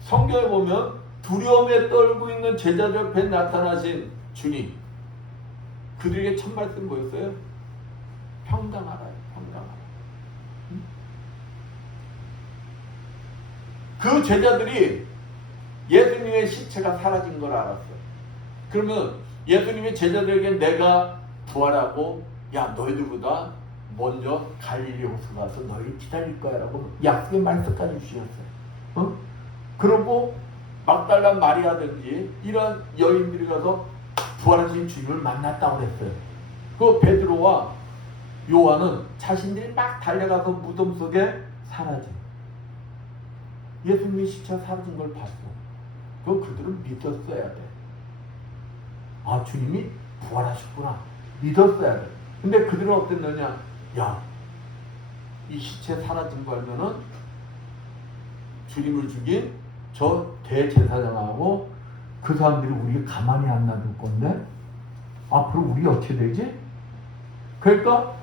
성경에 보면 두려움에 떨고 있는 제자들 옆에 나타나신 주님, 그들에게 첫 말씀 뭐였어요? 평강하라. 평강하라. 그 제자들이 예수님의 시체가 사라진 걸 알았어요. 그러면 예수님이 제자들에게 내가 부활하고 야 너희들보다 먼저 갈릴리 호수 가서 너희 기다릴 거야 라고 약속의 말씀까지 주셨어요. 그러고 막달라 마리아든지 이런 여인들이 가서 부활하신 주님을 만났다고 그랬어요. 그 베드로와 요한은 자신들이 막 달려가서 무덤 속에 사라진, 예수님의 시체가 사라진 걸 봤어. 그들은 믿었어야 돼. 아, 주님이 부활하셨구나. 믿었어야 돼. 근데 그들은 어땠느냐? 야, 이 시체 사라진 거 알면은 주님을 죽인 저 대제사장하고 그 사람들이 우리 가만히 안 놔둘 건데 앞으로 우리 어떻게 되지? 그러니까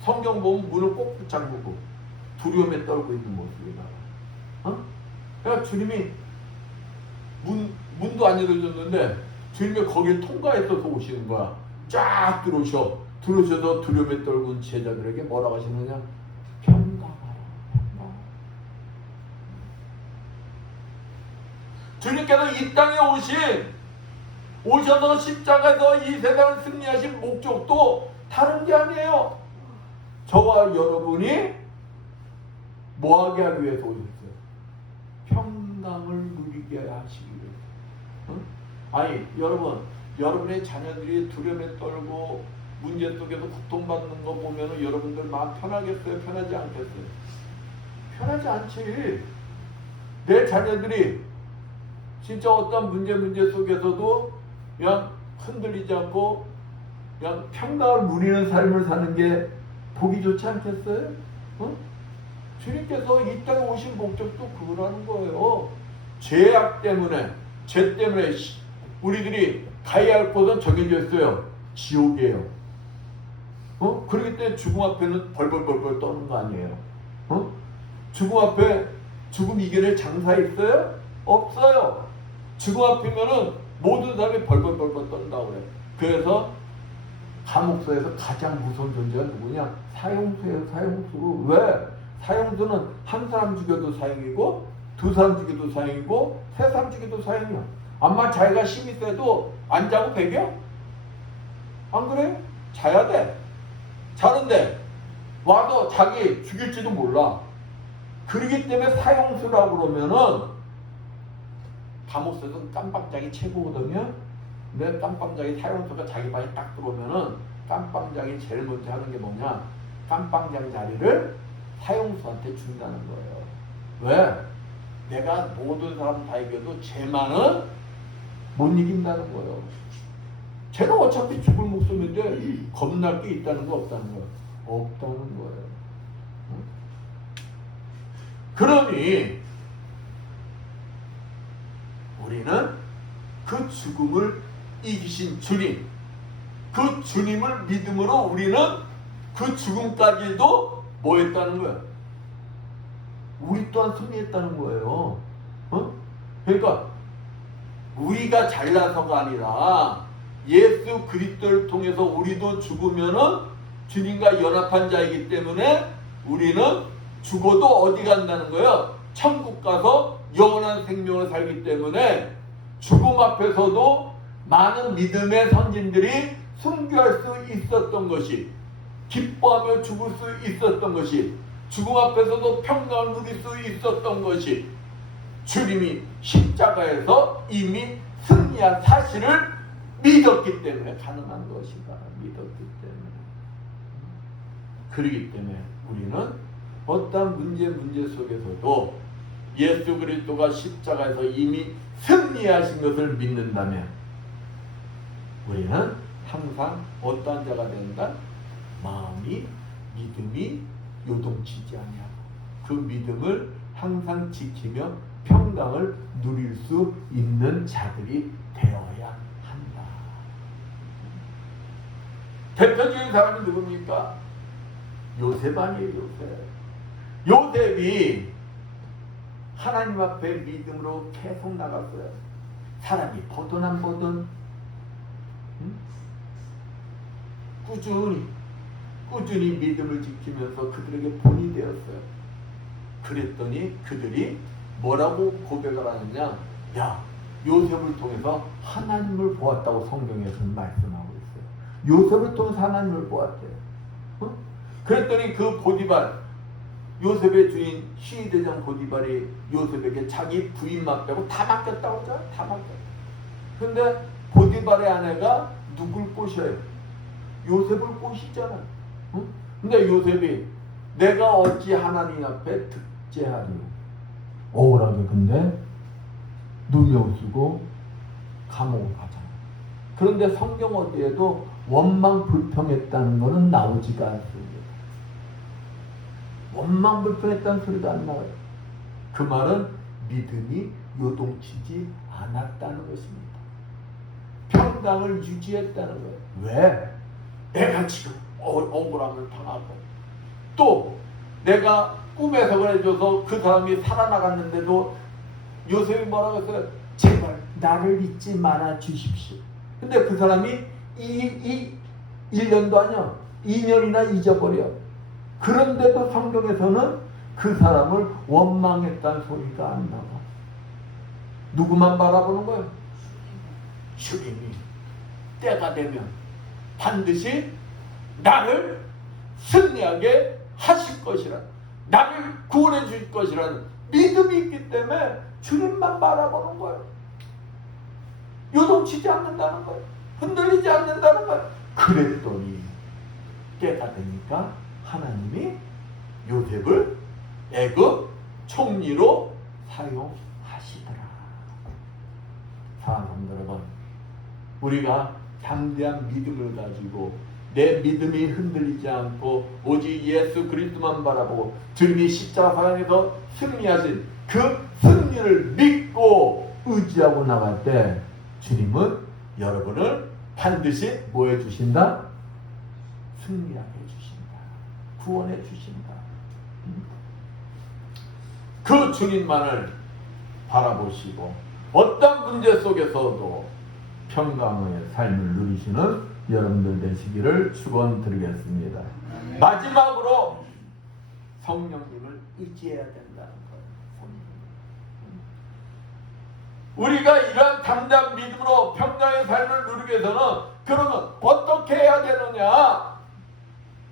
성경 보면 문을 꼭 잠그고 두려움에 떨고 있는 모습이 나와요. 그러니까 주님이 문도 안 열어줬는데 주님이 거기에 통과했어서 오시는 거야. 쫙 들어오셔서 두려움에 떨군 제자들에게 뭐라고 하시느냐? 평강하라. 주님께서 이 땅에 오셔서 십자가에서 이 세상을 승리하신 목적도 다른 게 아니에요. 저와 여러분이 뭐하게 하기 위해서 오셨어요? 평강을 누리게 하시기 위해서. 아니 여러분의 자녀들이 두려움에 떨고 문제 속에서 고통받는 거 보면 여러분들 마음 편하겠어요? 편하지 않겠어요? 편하지 않지. 내 자녀들이 진짜 어떤 문제 속에서도 그냥 흔들리지 않고 그냥 평강을 누리는 삶을 사는 게 보기 좋지 않겠어요? 주님께서 이 땅에 오신 목적도 그거라는 거예요. 죄악 때문에, 죄 때문에 우리들이 가야 할 곳은 정해져 있어요. 지옥이에요. 그렇기 때문에 죽음 앞에는 벌벌벌벌 떠는 거 아니에요. 죽음 앞에 죽음 이겨낼 장사 있어요? 없어요. 죽음 앞이면은 모든 사람이 벌벌벌벌 떤다고 그래요. 그래서 감옥소에서 가장 무서운 존재가 누구냐? 사형수예요. 사형수. 왜? 사형수는 한 사람 죽여도 사형이고 두 사람 죽여도 사형이고 세 사람 죽여도 사형이야. 아마 자기가 힘이 세도 안 자고 배겨? 안 그래? 자야 돼. 자는데 와서 자기 죽일지도 몰라. 그러기 때문에 사형수라고 그러면은 감옥에서는 깜빵장이 최고거든요. 근데 깜빵장이 사형수가 자기 방에 딱 들어오면은 깜빵장이 제일 먼저 하는 게 뭐냐? 깜빵장 자리를 사형수한테 준다는 거예요. 왜? 내가 모든 사람 다 이겨도 쟤만은 못 이긴다는 거예요. 쟤는 어차피 죽을 목숨인데 겁날 게 있다는 거 없다는 거예요. 없다는 거예요. 그러니 우리는 그 죽음을 이기신 주님, 그 주님을 믿음으로 우리는 그 죽음까지도 뭐 했다는 거야? 우리 또한 승리했다는 거예요. 그러니까 우리가 잘나서가 아니라 예수 그리스도를 통해서 우리도 죽으면은 주님과 연합한 자이기 때문에 우리는 죽어도 어디 간다는 거예요? 천국 가서 영원한 생명을 살기 때문에 죽음 앞에서도 많은 믿음의 선진들이 순교할 수 있었던 것이, 기뻐하며 죽을 수 있었던 것이, 죽음 앞에서도 평강을 누릴 수 있었던 것이 주님이 십자가에서 이미 승리한 사실을 믿었기 때문에 가능한 것이다. 믿었기 때문에. 그렇기 때문에 우리는 어떤 문제 속에서도 예수 그리스도가 십자가에서 이미 승리하신 것을 믿는다면 우리는 항상 어떠한 자가 된다? 마음이, 믿음이 요동치지 아니하고 그 믿음을 항상 지키며 평강을 누릴 수 있는 자들이 되어야 한다. 대표적인 사람이 누굽니까? 요셉 아니에요. 요셉이 하나님 앞에 믿음으로 계속 나갔어요. 사람이 보든 안 보든 꾸준히 믿음을 지키면서 그들에게 본이 되었어요. 그랬더니 그들이 뭐라고 고백을 하느냐? 야, 요셉을 통해서 하나님을 보았다고 성경에서 말씀하고 있어요. 요셉을 통해서 하나님을 보았대요. 그랬더니 그 보디발, 요셉의 주인 시위대장 보디발이 요셉에게 자기 부인만 빼고 다 맡겼다고 하잖아요. 다 맡겼어요. 근데 보디발의 아내가 누굴 꼬셔요? 요셉을 꼬시잖아. 근데 요셉이 내가 어찌 하나님 앞에 득죄하리요? 억울하게 근데 누명쓰고 감옥을 가잖아. 그런데 성경 어디에도 원망 불평했다는 것은 나오지가 않습니다. 원망 불평했다는 소리도 안 나와요. 그 말은 믿음이 요동치지 않았다는 것입니다. 평강을 유지했다는 거예요. 왜? 내가 지금 억울함을 당하고 또 내가 꿈에서 그래줘서 그 사람이 살아나갔는데도 요셉이 뭐라고 했어요? 제발 나를 잊지 말아 주십시오. 근데 그 사람이 1년도 아니야 2년이나 잊어버려. 그런데도 성경에서는 그 사람을 원망했다는 소리가 안 나와. 누구만 바라보는 거예요? 주님이 때가 되면 반드시 나를 승리하게 하실 것이라, 나를 구원해 주실 것이라는 믿음이 있기 때문에 주님만 바라보는 거예요. 요동치지 않는다는 거예요. 흔들리지 않는다는 거예요. 그랬더니 때가 되니까 하나님이 요셉을 애굽 총리로 사용하시더라. 사랑하는 여러분, 우리가 담대한 믿음을 가지고 내 믿음이 흔들리지 않고 오직 예수 그리스도만 바라보고 주님이 십자가에서 승리하신 그 승리를 믿고 의지하고 나갈 때 주님은 여러분을 반드시 뭐 해주신다? 승리하게 해주신다. 구원해 주신다. 그 주님만을 바라보시고 어떤 문제 속에서도 평강의 삶을 누리시는 여러분들 되시기를 축원드리겠습니다. 마지막으로 성령님을 의지해야 된다는 거예요. 우리가 이러한 담대한 믿음으로 평강의 삶을 누리기 위해서는 그러면 어떻게 해야 되느냐?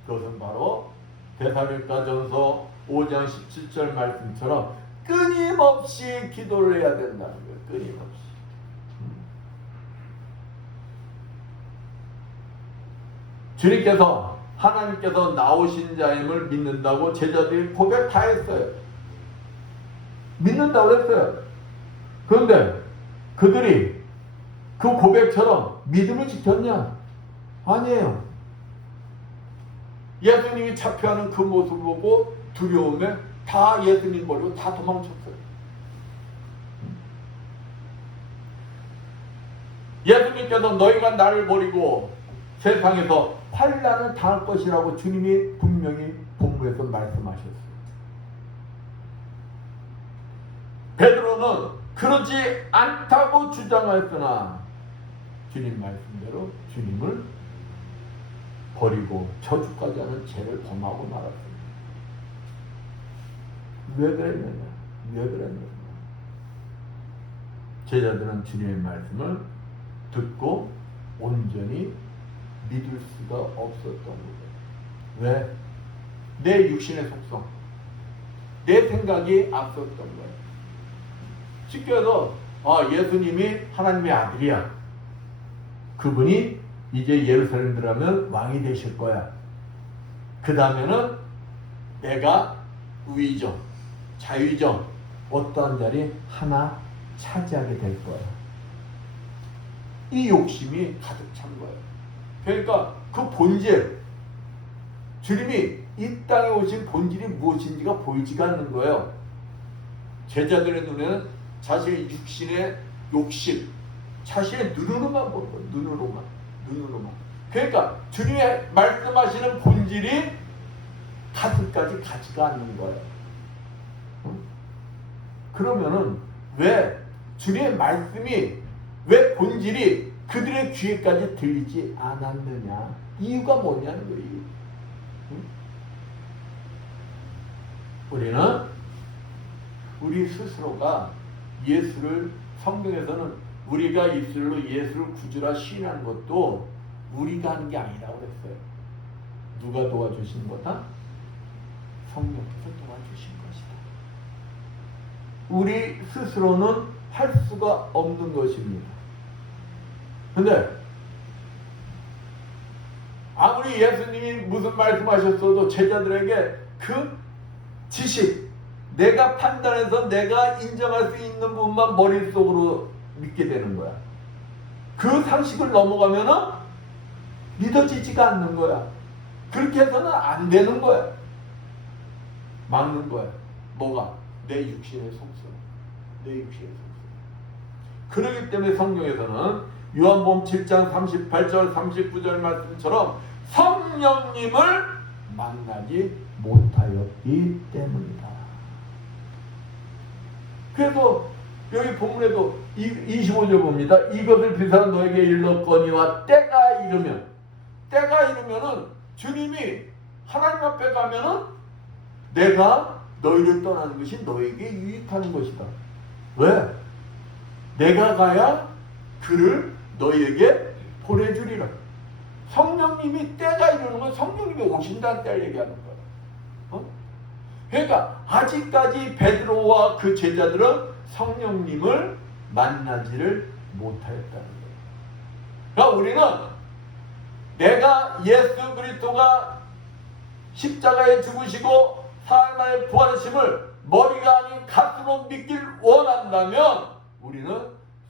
그것은 바로 데살로니가전서 5장 17절 말씀처럼 끊임없이 기도를 해야 된다는 거예요. 끊임없이. 주님께서 하나님께서 나오신 자임을 믿는다고 제자들이 고백 다 했어요. 믿는다고 했어요. 그런데 그들이 그 고백처럼 믿음을 지켰냐? 아니에요. 예수님이 잡혀가는 그 모습을 보고 두려움에 다 예수님 버리고 다 도망쳤어요. 예수님께서 너희가 나를 버리고 세상에서 환난을 당할 것이라고 주님이 분명히 본문에서 말씀하셨어요. 베드로는 그러지 않다고 주장하였으나 주님 말씀대로 주님을 버리고 저주까지 하는 죄를 범하고 말았습니다. 왜 그랬느냐? 제자들은 주님의 말씀을 듣고 온전히 믿을 수가 없었던 거예요. 왜? 내 육신의 속성, 내 생각이 앞섰던 거예요. 쉽게 해서 예수님이 하나님의 아들이야. 그분이 이제 예루살렘 들어가면 왕이 되실 거야. 그 다음에는 내가 우위정, 자위정, 어떠한 자리 하나 차지하게 될 거야. 이 욕심이 가득 찬 거예요. 그러니까 그 본질, 주님이 이 땅에 오신 본질이 무엇인지가 보이지가 않는 거예요. 제자들의 눈에는 자신의 육신의 욕심, 자신의 눈으로만 보는 거예요. 눈으로만. 그러니까 주님이 말씀하시는 본질이 가슴까지 가지가 않는 거예요. 그러면은 왜 주님의 말씀이, 왜 본질이 그들의 귀에까지 들리지 않았느냐? 이유가 뭐냐는 거예요. 우리는 우리 스스로가 예수를, 성경에서는 우리가 입술로 예수를 구주라 시인하는 것도 우리가 하는 게 아니라고 그랬어요. 누가 도와주신 거다? 성령께서 도와주신 것이다. 우리 스스로는 할 수가 없는 것입니다. 근데 아무리 예수님이 무슨 말씀하셨어도 제자들에게 그 지식, 내가 판단해서 내가 인정할 수 있는 부분만 머릿속으로 믿게 되는 거야. 그 상식을 넘어가면은 믿어지지가 않는 거야. 그렇게 해서는 안 되는 거야. 막는 거야. 뭐가? 내 육신의 속성. 그렇기 때문에 성경에서는 요한복음 7장 38절 39절 말씀처럼 성령님을 만나지 못하였기 때문이다. 그래서 여기 본문에도 25절 봅니다. 이것을 비사한 너에게 일렀거니와 때가 이르면은 주님이 하나님 앞에 가면은 내가 너희를 떠나는 것이 너에게 유익하는 것이다. 왜? 내가 가야 그를 너희에게 보내주리라. 성령님이 때가 이르는 건 성령님이 오신다는 때를 얘기하는 거예요. 그러니까 아직까지 베드로와 그 제자들은 성령님을 만나지를 못하였다는 거예요. 그러니까 우리는 내가 예수 그리스도가 십자가에 죽으시고 사흘 만에 부활하심을 머리가 아닌 가슴으로 믿길 원한다면 우리는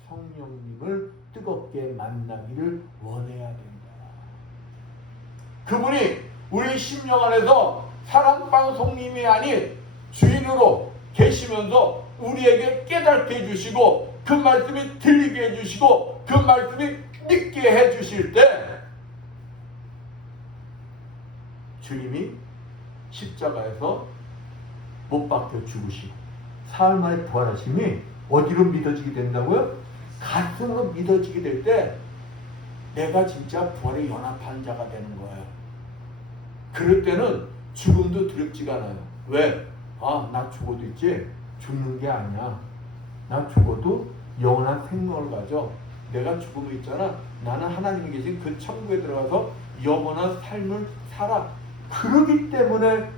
성령님을 뜨겁게 만나기를 원해야 된다. 그분이 우리 심령 안에서 사랑방송님이 아닌 주인으로 계시면서 우리에게 깨닫게 해주시고 그 말씀이 들리게 해주시고 그 말씀이 믿게 해주실 때 주님이 십자가에서 못 박혀 죽으시고 사흘 만에 부활하심이 어디로 믿어지게 된다고요? 가슴으로 믿어지게 될 때 내가 진짜 부활에 연합한 자가 되는 거예요. 그럴 때는 죽음도 두렵지가 않아요. 왜? 나 죽어도 있지 죽는 게 아니야. 나 죽어도 영원한 생명을 가져. 내가 죽음이 있잖아. 나는 하나님이 계신 그 천국에 들어가서 영원한 삶을 살아. 그러기 때문에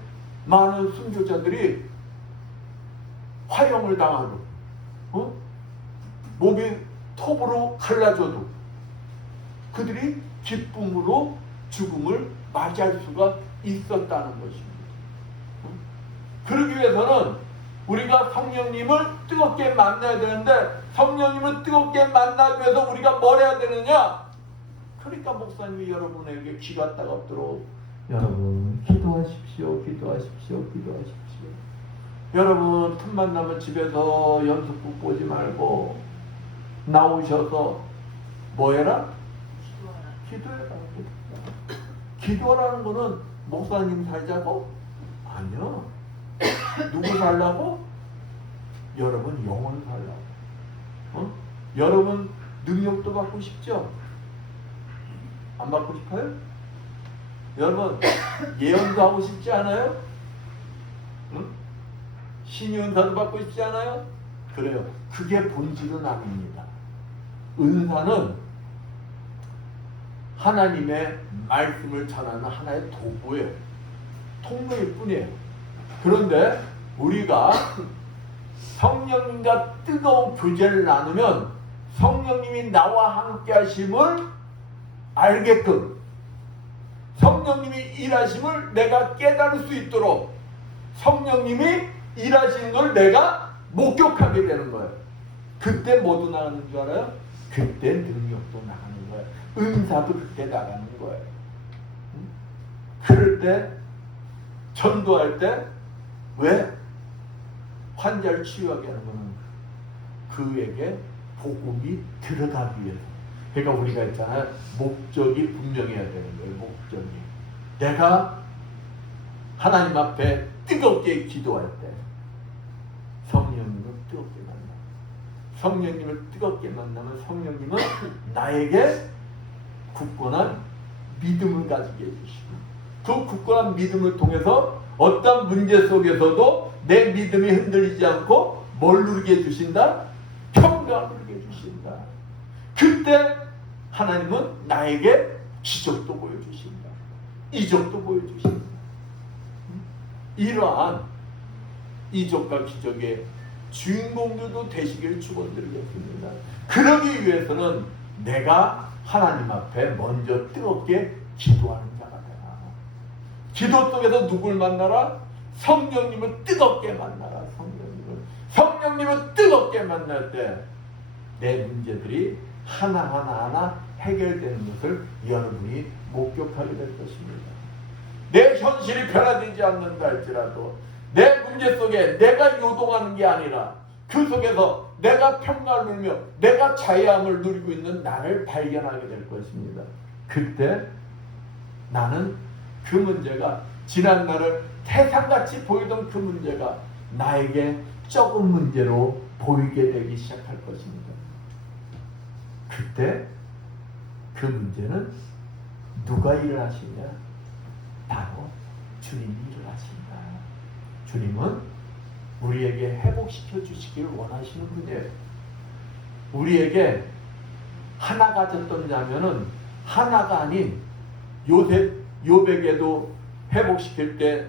많은 순교자들이 화형을 당하고 몸이 톱으로 갈라져도 그들이 기쁨으로 죽음을 맞이할 수가 있었다는 것입니다. 그러기 위해서는 우리가 성령님을 뜨겁게 만나야 되는데 성령님을 뜨겁게 만나기 위해서 우리가 뭘 해야 되느냐? 그러니까 목사님이 여러분에게 귀가 따갑도록 여러분 기도하십시오. 기도하십시오. 기도하십시오. 여러분 틈만 나면 집에서 연습국 보지 말고 나오셔서 뭐해라? 기도해라. 기도라는 거는 목사님 살자고? 아니야. 누구 살라고? 여러분 영혼 살라고. 어? 여러분 능력도 받고 싶죠? 안 받고 싶어요? 여러분 예언도 하고 싶지 않아요? 응? 신의은사도 받고 싶지 않아요? 그래요. 그게 본질은 아닙니다. 은사는 하나님의 말씀을 전하는 하나의 도구예요. 통로일 뿐이에요. 그런데 우리가 성령님과 뜨거운 교제를 나누면 성령님이 나와 함께 하심을 알게끔, 성령님이 일하심을 내가 깨달을 수 있도록 성령님이 일하시는 걸 내가 목격하게 되는 거예요. 그때 뭐도 나가는 줄 알아요? 그때 능력도 나가는 거예요. 은사도 그때 나가는 거예요. 그럴 때, 전도할 때, 왜? 환자를 치유하게 하는 거는 그에게 복음이 들어가기 위해서. 그러니까 우리가 했잖아요. 목적이 분명해야 되는 거예요. 목적이. 내가 하나님 앞에 뜨겁게 기도할 때 성령님을 뜨겁게 만나. 성령님을 뜨겁게 만나면 성령님은 나에게 굳건한 믿음을 가지게 해주시고, 그 굳건한 믿음을 통해서 어떤 문제 속에서도 내 믿음이 흔들리지 않고 뭘 누리게 해주신다? 평강을 누리게 해주신다. 그때 하나님은 나에게 기적도 보여주신다. 이적도 보여주신다. 이러한 이적과 기적의 주인공들도 되시길 축원드리겠습니다. 그러기 위해서는 내가 하나님 앞에 먼저 뜨겁게 기도하는 자가 되라. 기도 속에서 누굴 만나라? 성령님을 뜨겁게 만나라. 성령님을 뜨겁게 만날 때 내 문제들이 하나하나 해결되는 것을 여러분이 목격하게 될 것입니다. 내 현실이 변화되지 않는다 할지라도 내 문제 속에 내가 요동하는 게 아니라 그 속에서 내가 평강을 누리며 내가 자유함을 누리고 있는 나를 발견하게 될 것입니다. 그때 나는 그 문제가 지난날을 태산같이 보이던 그 문제가 나에게 적은 문제로 보이게 되기 시작할 것입니다. 그때 그 문제는 누가 일을 하시냐? 바로 주님이 일을 하신다. 주님은 우리에게 회복시켜 주시기를 원하시는 분이에요. 우리에게 하나 가졌던 자면은 하나가 아닌 요백에도 회복시킬 때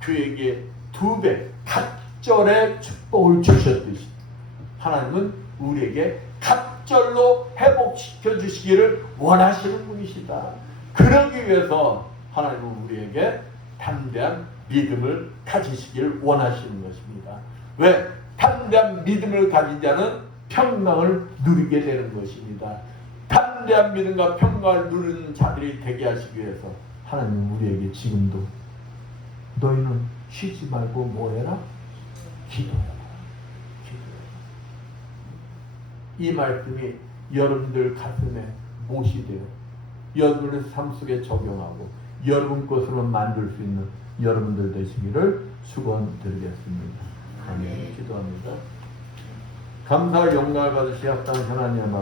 그에게 2배 갑절의 축복을 주셨듯이 하나님은 우리에게 갑절로 회복시켜 주시기를 원하시는 분이시다. 그러기 위해서 하나님은 우리에게 담대한 믿음을 가지시기를 원하시는 것입니다. 왜? 담대한 믿음을 가진 자는 평강을 누리게 되는 것입니다. 담대한 믿음과 평강을 누리는 자들이 되게 하시기 위해서 하나님은 우리에게 지금도 너희는 쉬지 말고 뭐해라? 기도해라. 이 말씀이 여러분들 가슴에 못이 되어 여러분의 삶 속에 적용하고 여러분 것으로 만들 수 있는 여러분들 되시기를 축원드리겠습니다. 아멘. 기도합니다. 감사와 영광을 받으시 합당한 하나님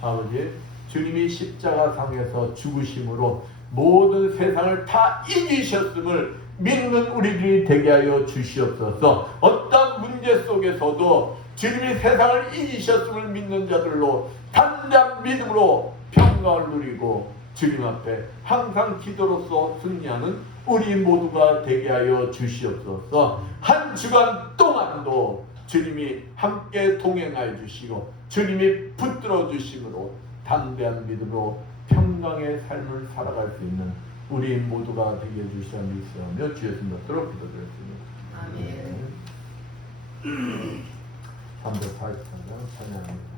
아버지, 주님이 십자가상에서 죽으심으로 모든 세상을 다 이기셨음을 믿는 우리들이 되게 하여 주시옵소서. 어떤 문제 속에서도 주님이 세상을 이기셨음을 믿는 자들로 담대한 믿음으로 평강을 누리고 주님 앞에 항상 기도로서 승리하는 우리 모두가 되게 하여 주시옵소서. 한 주간 동안도 주님이 함께 동행하여 주시고 주님이 붙들어 주심으로 담대한 믿음으로 평강의 삶을 살아갈 수 있는 우리 모두가 되게 해주시라 믿사오며 주의 이름 받들어 기도드렸습니다. 아멘. 384장 찬양합니다.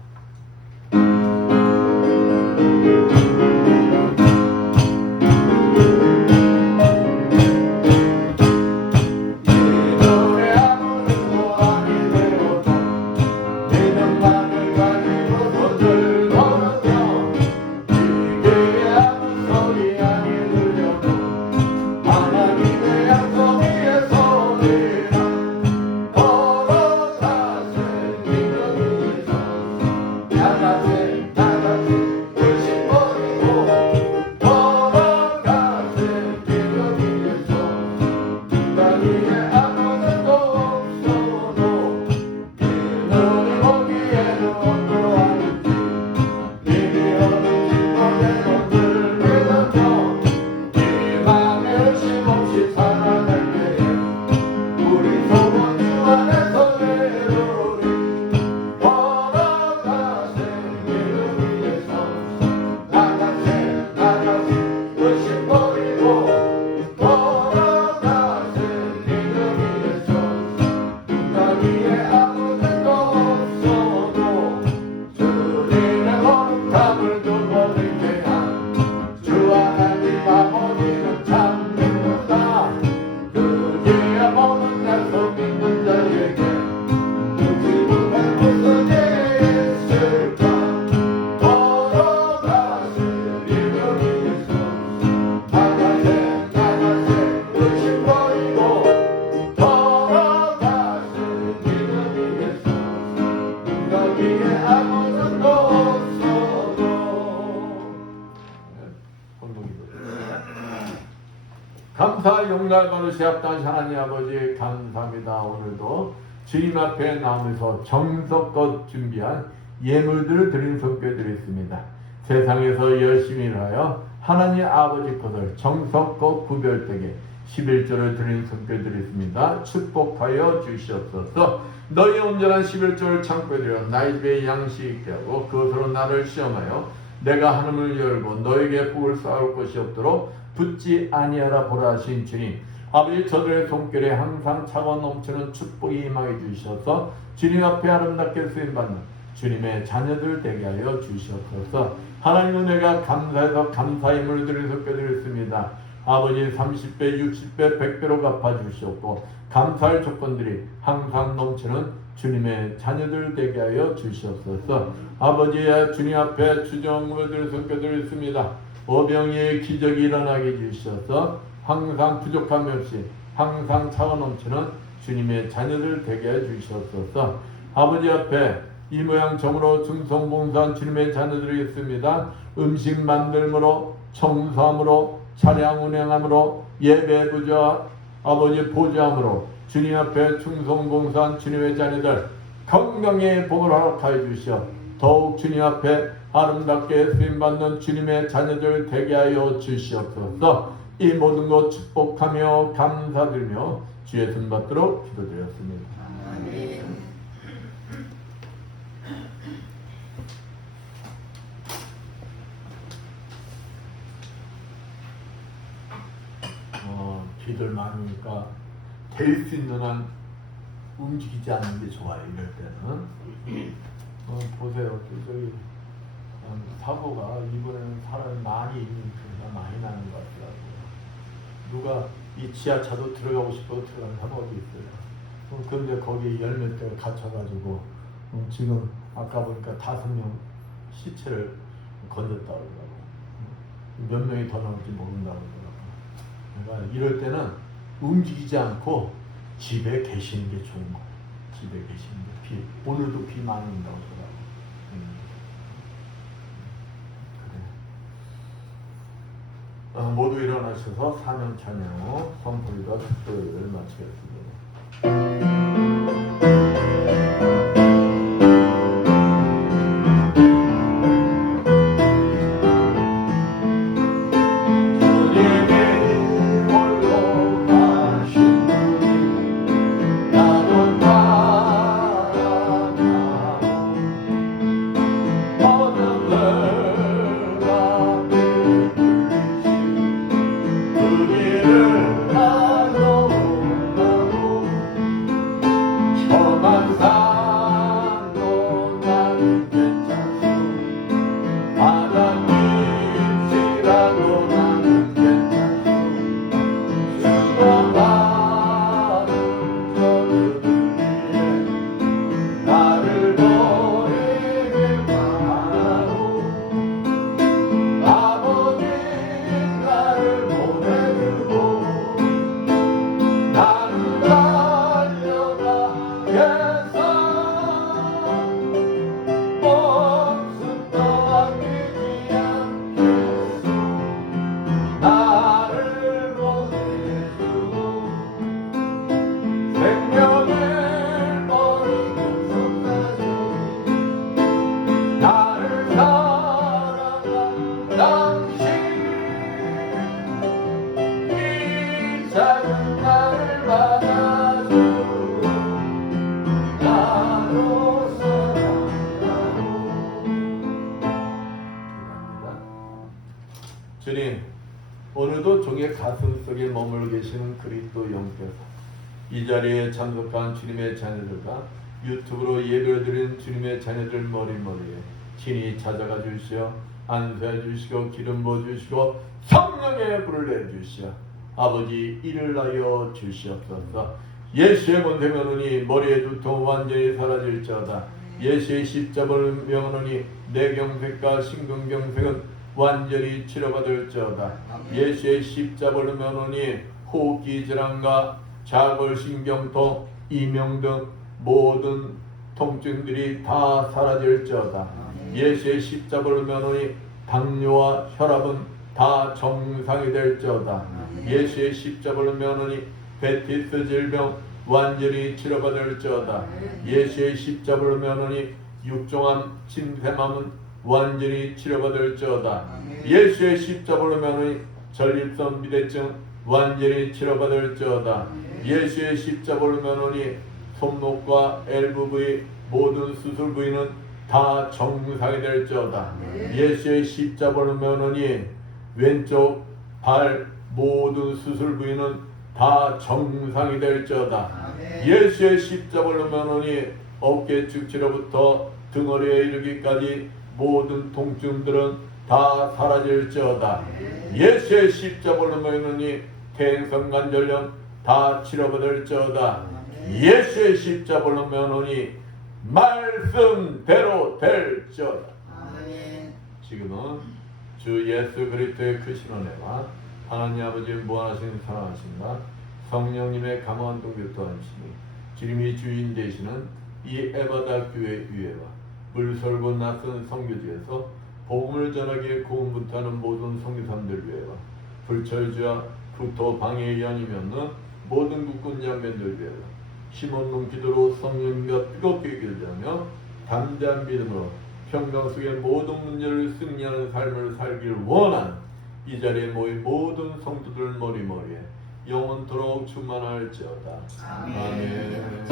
감사 용날 받으시옵다. 하나님 아버지 감사합니다. 오늘도 주님 앞에 나오면서 정성껏 준비한 예물들을 드린 성교드렸습니다. 세상에서 열심히 일하여 하나님 아버지 것을 정성껏 구별되게 11조를 드린 성교드렸습니다. 축복하여 주시옵소서. 너희 온전한 11조를 창고에 들여 나의 집에 양식 있게 하고 그것으로 나를 시험하여 내가 하늘을 열고 너에게 복을 쌓을 것이 없도록 붙지 아니하라 보라 하신 주님, 아버지 저들의 손길에 항상 차고 넘치는 축복이 임하게 주셔서 주님 앞에 아름답게 쓰임받는 주님의 자녀들 되게 하여 주시옵소서. 하나님 은혜가 감사해서 감사임을 드려서 껴드렸습니다. 아버지 30배, 60배, 100배로 갚아주시옵고 감사할 조건들이 항상 넘치는 주님의 자녀들 되게 하여 주시옵소서. 아버지의 주님 앞에 주정을 드려서 껴드렸습니다. 오병이의 기적이 일어나게 해주셔서 항상 부족함이 없이 항상 차고 넘치는 주님의 자녀들 되게 해주시옵소서. 아버지 앞에 이 모양 정으로 충성봉사한 주님의 자녀들이 있습니다. 음식 만들므로 청소함으로 차량 운행함으로 예배 부자 아버지 보좌함으로 주님 앞에 충성봉사한 주님의 자녀들 건강의 복을 허락하여 주시어 더욱 주님 앞에 아름답게 쓰임받는 주님의 자녀들 되게 하여 주시옵소서. 이 모든 것 축복하며 감사드리며 주의 손 받도록 기도드렸습니다. 아멘. 기들 많으니까 될 수 있는 한 움직이지 않는 게 좋아요. 이럴 때는 보세요. 저기 사고가 이번에는 사람이 많이 있는 편이라 많이 나는 것 같더라고요. 누가 이 지하차도 들어가고 싶어도 들어가는 사람 어디 있어요. 그런데 거기 열몇 대가 갇혀가지고 지금 아까 보니까 5명 시체를 건졌다고 그러더라고. 몇 명이 더 나올지 모른다고 그러더라고. 그러니까 이럴 때는 움직이지 않고 집에 계시는 게 좋은 거예요. 집에 계시는 게 오늘도 비 많이 온다고 그러더라고. 그래. 모두 일어나셔서 사명 찬양 선포기도 특별을 마치겠습니다. 주님, 오늘도 종의 가슴 속에 머물러 계시는 그리스도 영께서 이 자리에 참석한 주님의 자녀들과 유튜브로 예배를 드린 주님의 자녀들 머리머리에 친히 찾아가 주시어 안수해 주시고 기름 부어 주시고 성령의 불을 내주시어 아버지 일을 하여 주시옵소서. 예수의 권세 명하노니 머리의 두통 완전히 사라질지어다. 예수의 십자가를 명하노니 뇌경색과 심근경색은 완전히 치료받을지어다. 예수의 십자가를 명하노니 호흡기 질환과 자골신경통, 이명 등 모든 통증들이 다 사라질지어다. 예수의 십자가를 명하노니 당뇨와 혈압은 다 정상이 될지어다. 예수의 십자가로 면허니 베티스 질병 완전히 치료받을지어다. 예수의 십자가로 면허니 육종암 침샘암은 완전히 치료받을지어다. 예수의 십자가로 면허니 전립선 비대증 완전히 치료받을지어다. 예수의 십자가로 면허니 손목과 LVV 모든 수술 부위는 다 정상이 될지어다. 예수의 십자가로 면허니 왼쪽 발 모든 수술 부위는 다 정상이 될지어다. 예수의 십자가로 면허니 어깨 축치로부터 등허리에 이르기까지 모든 통증들은 다 사라질지어다. 예수의 십자가로 면허니 태행성관절염 다 치료받을지어다. 예수의 십자가로 면허니 말씀대로 될지어다. 지금은 주 예수 그리스도의 크신 은혜와 하나님 아버지 무한하신 사랑하신가 성령님의 감화한동 교통하심이 기름이 주인 되시는 이 에바다 교회 위에와 물설고 낯선 선교지에서 복음을 전하기에 고군분투하는 모든 선교사님들 위에와 불철주야 구토 방해에 연임이 없는 모든 국군 장병들 위에와 힘없는 기도로 성령님과 뜨겁게 기도하며 담대한 믿음으로 평강 속의 모든 문제를 승리하는 삶을 살길 원하는 이 자리에 모인 모든 성도들 머리머리에 영원토록 충만할지어다. 아멘.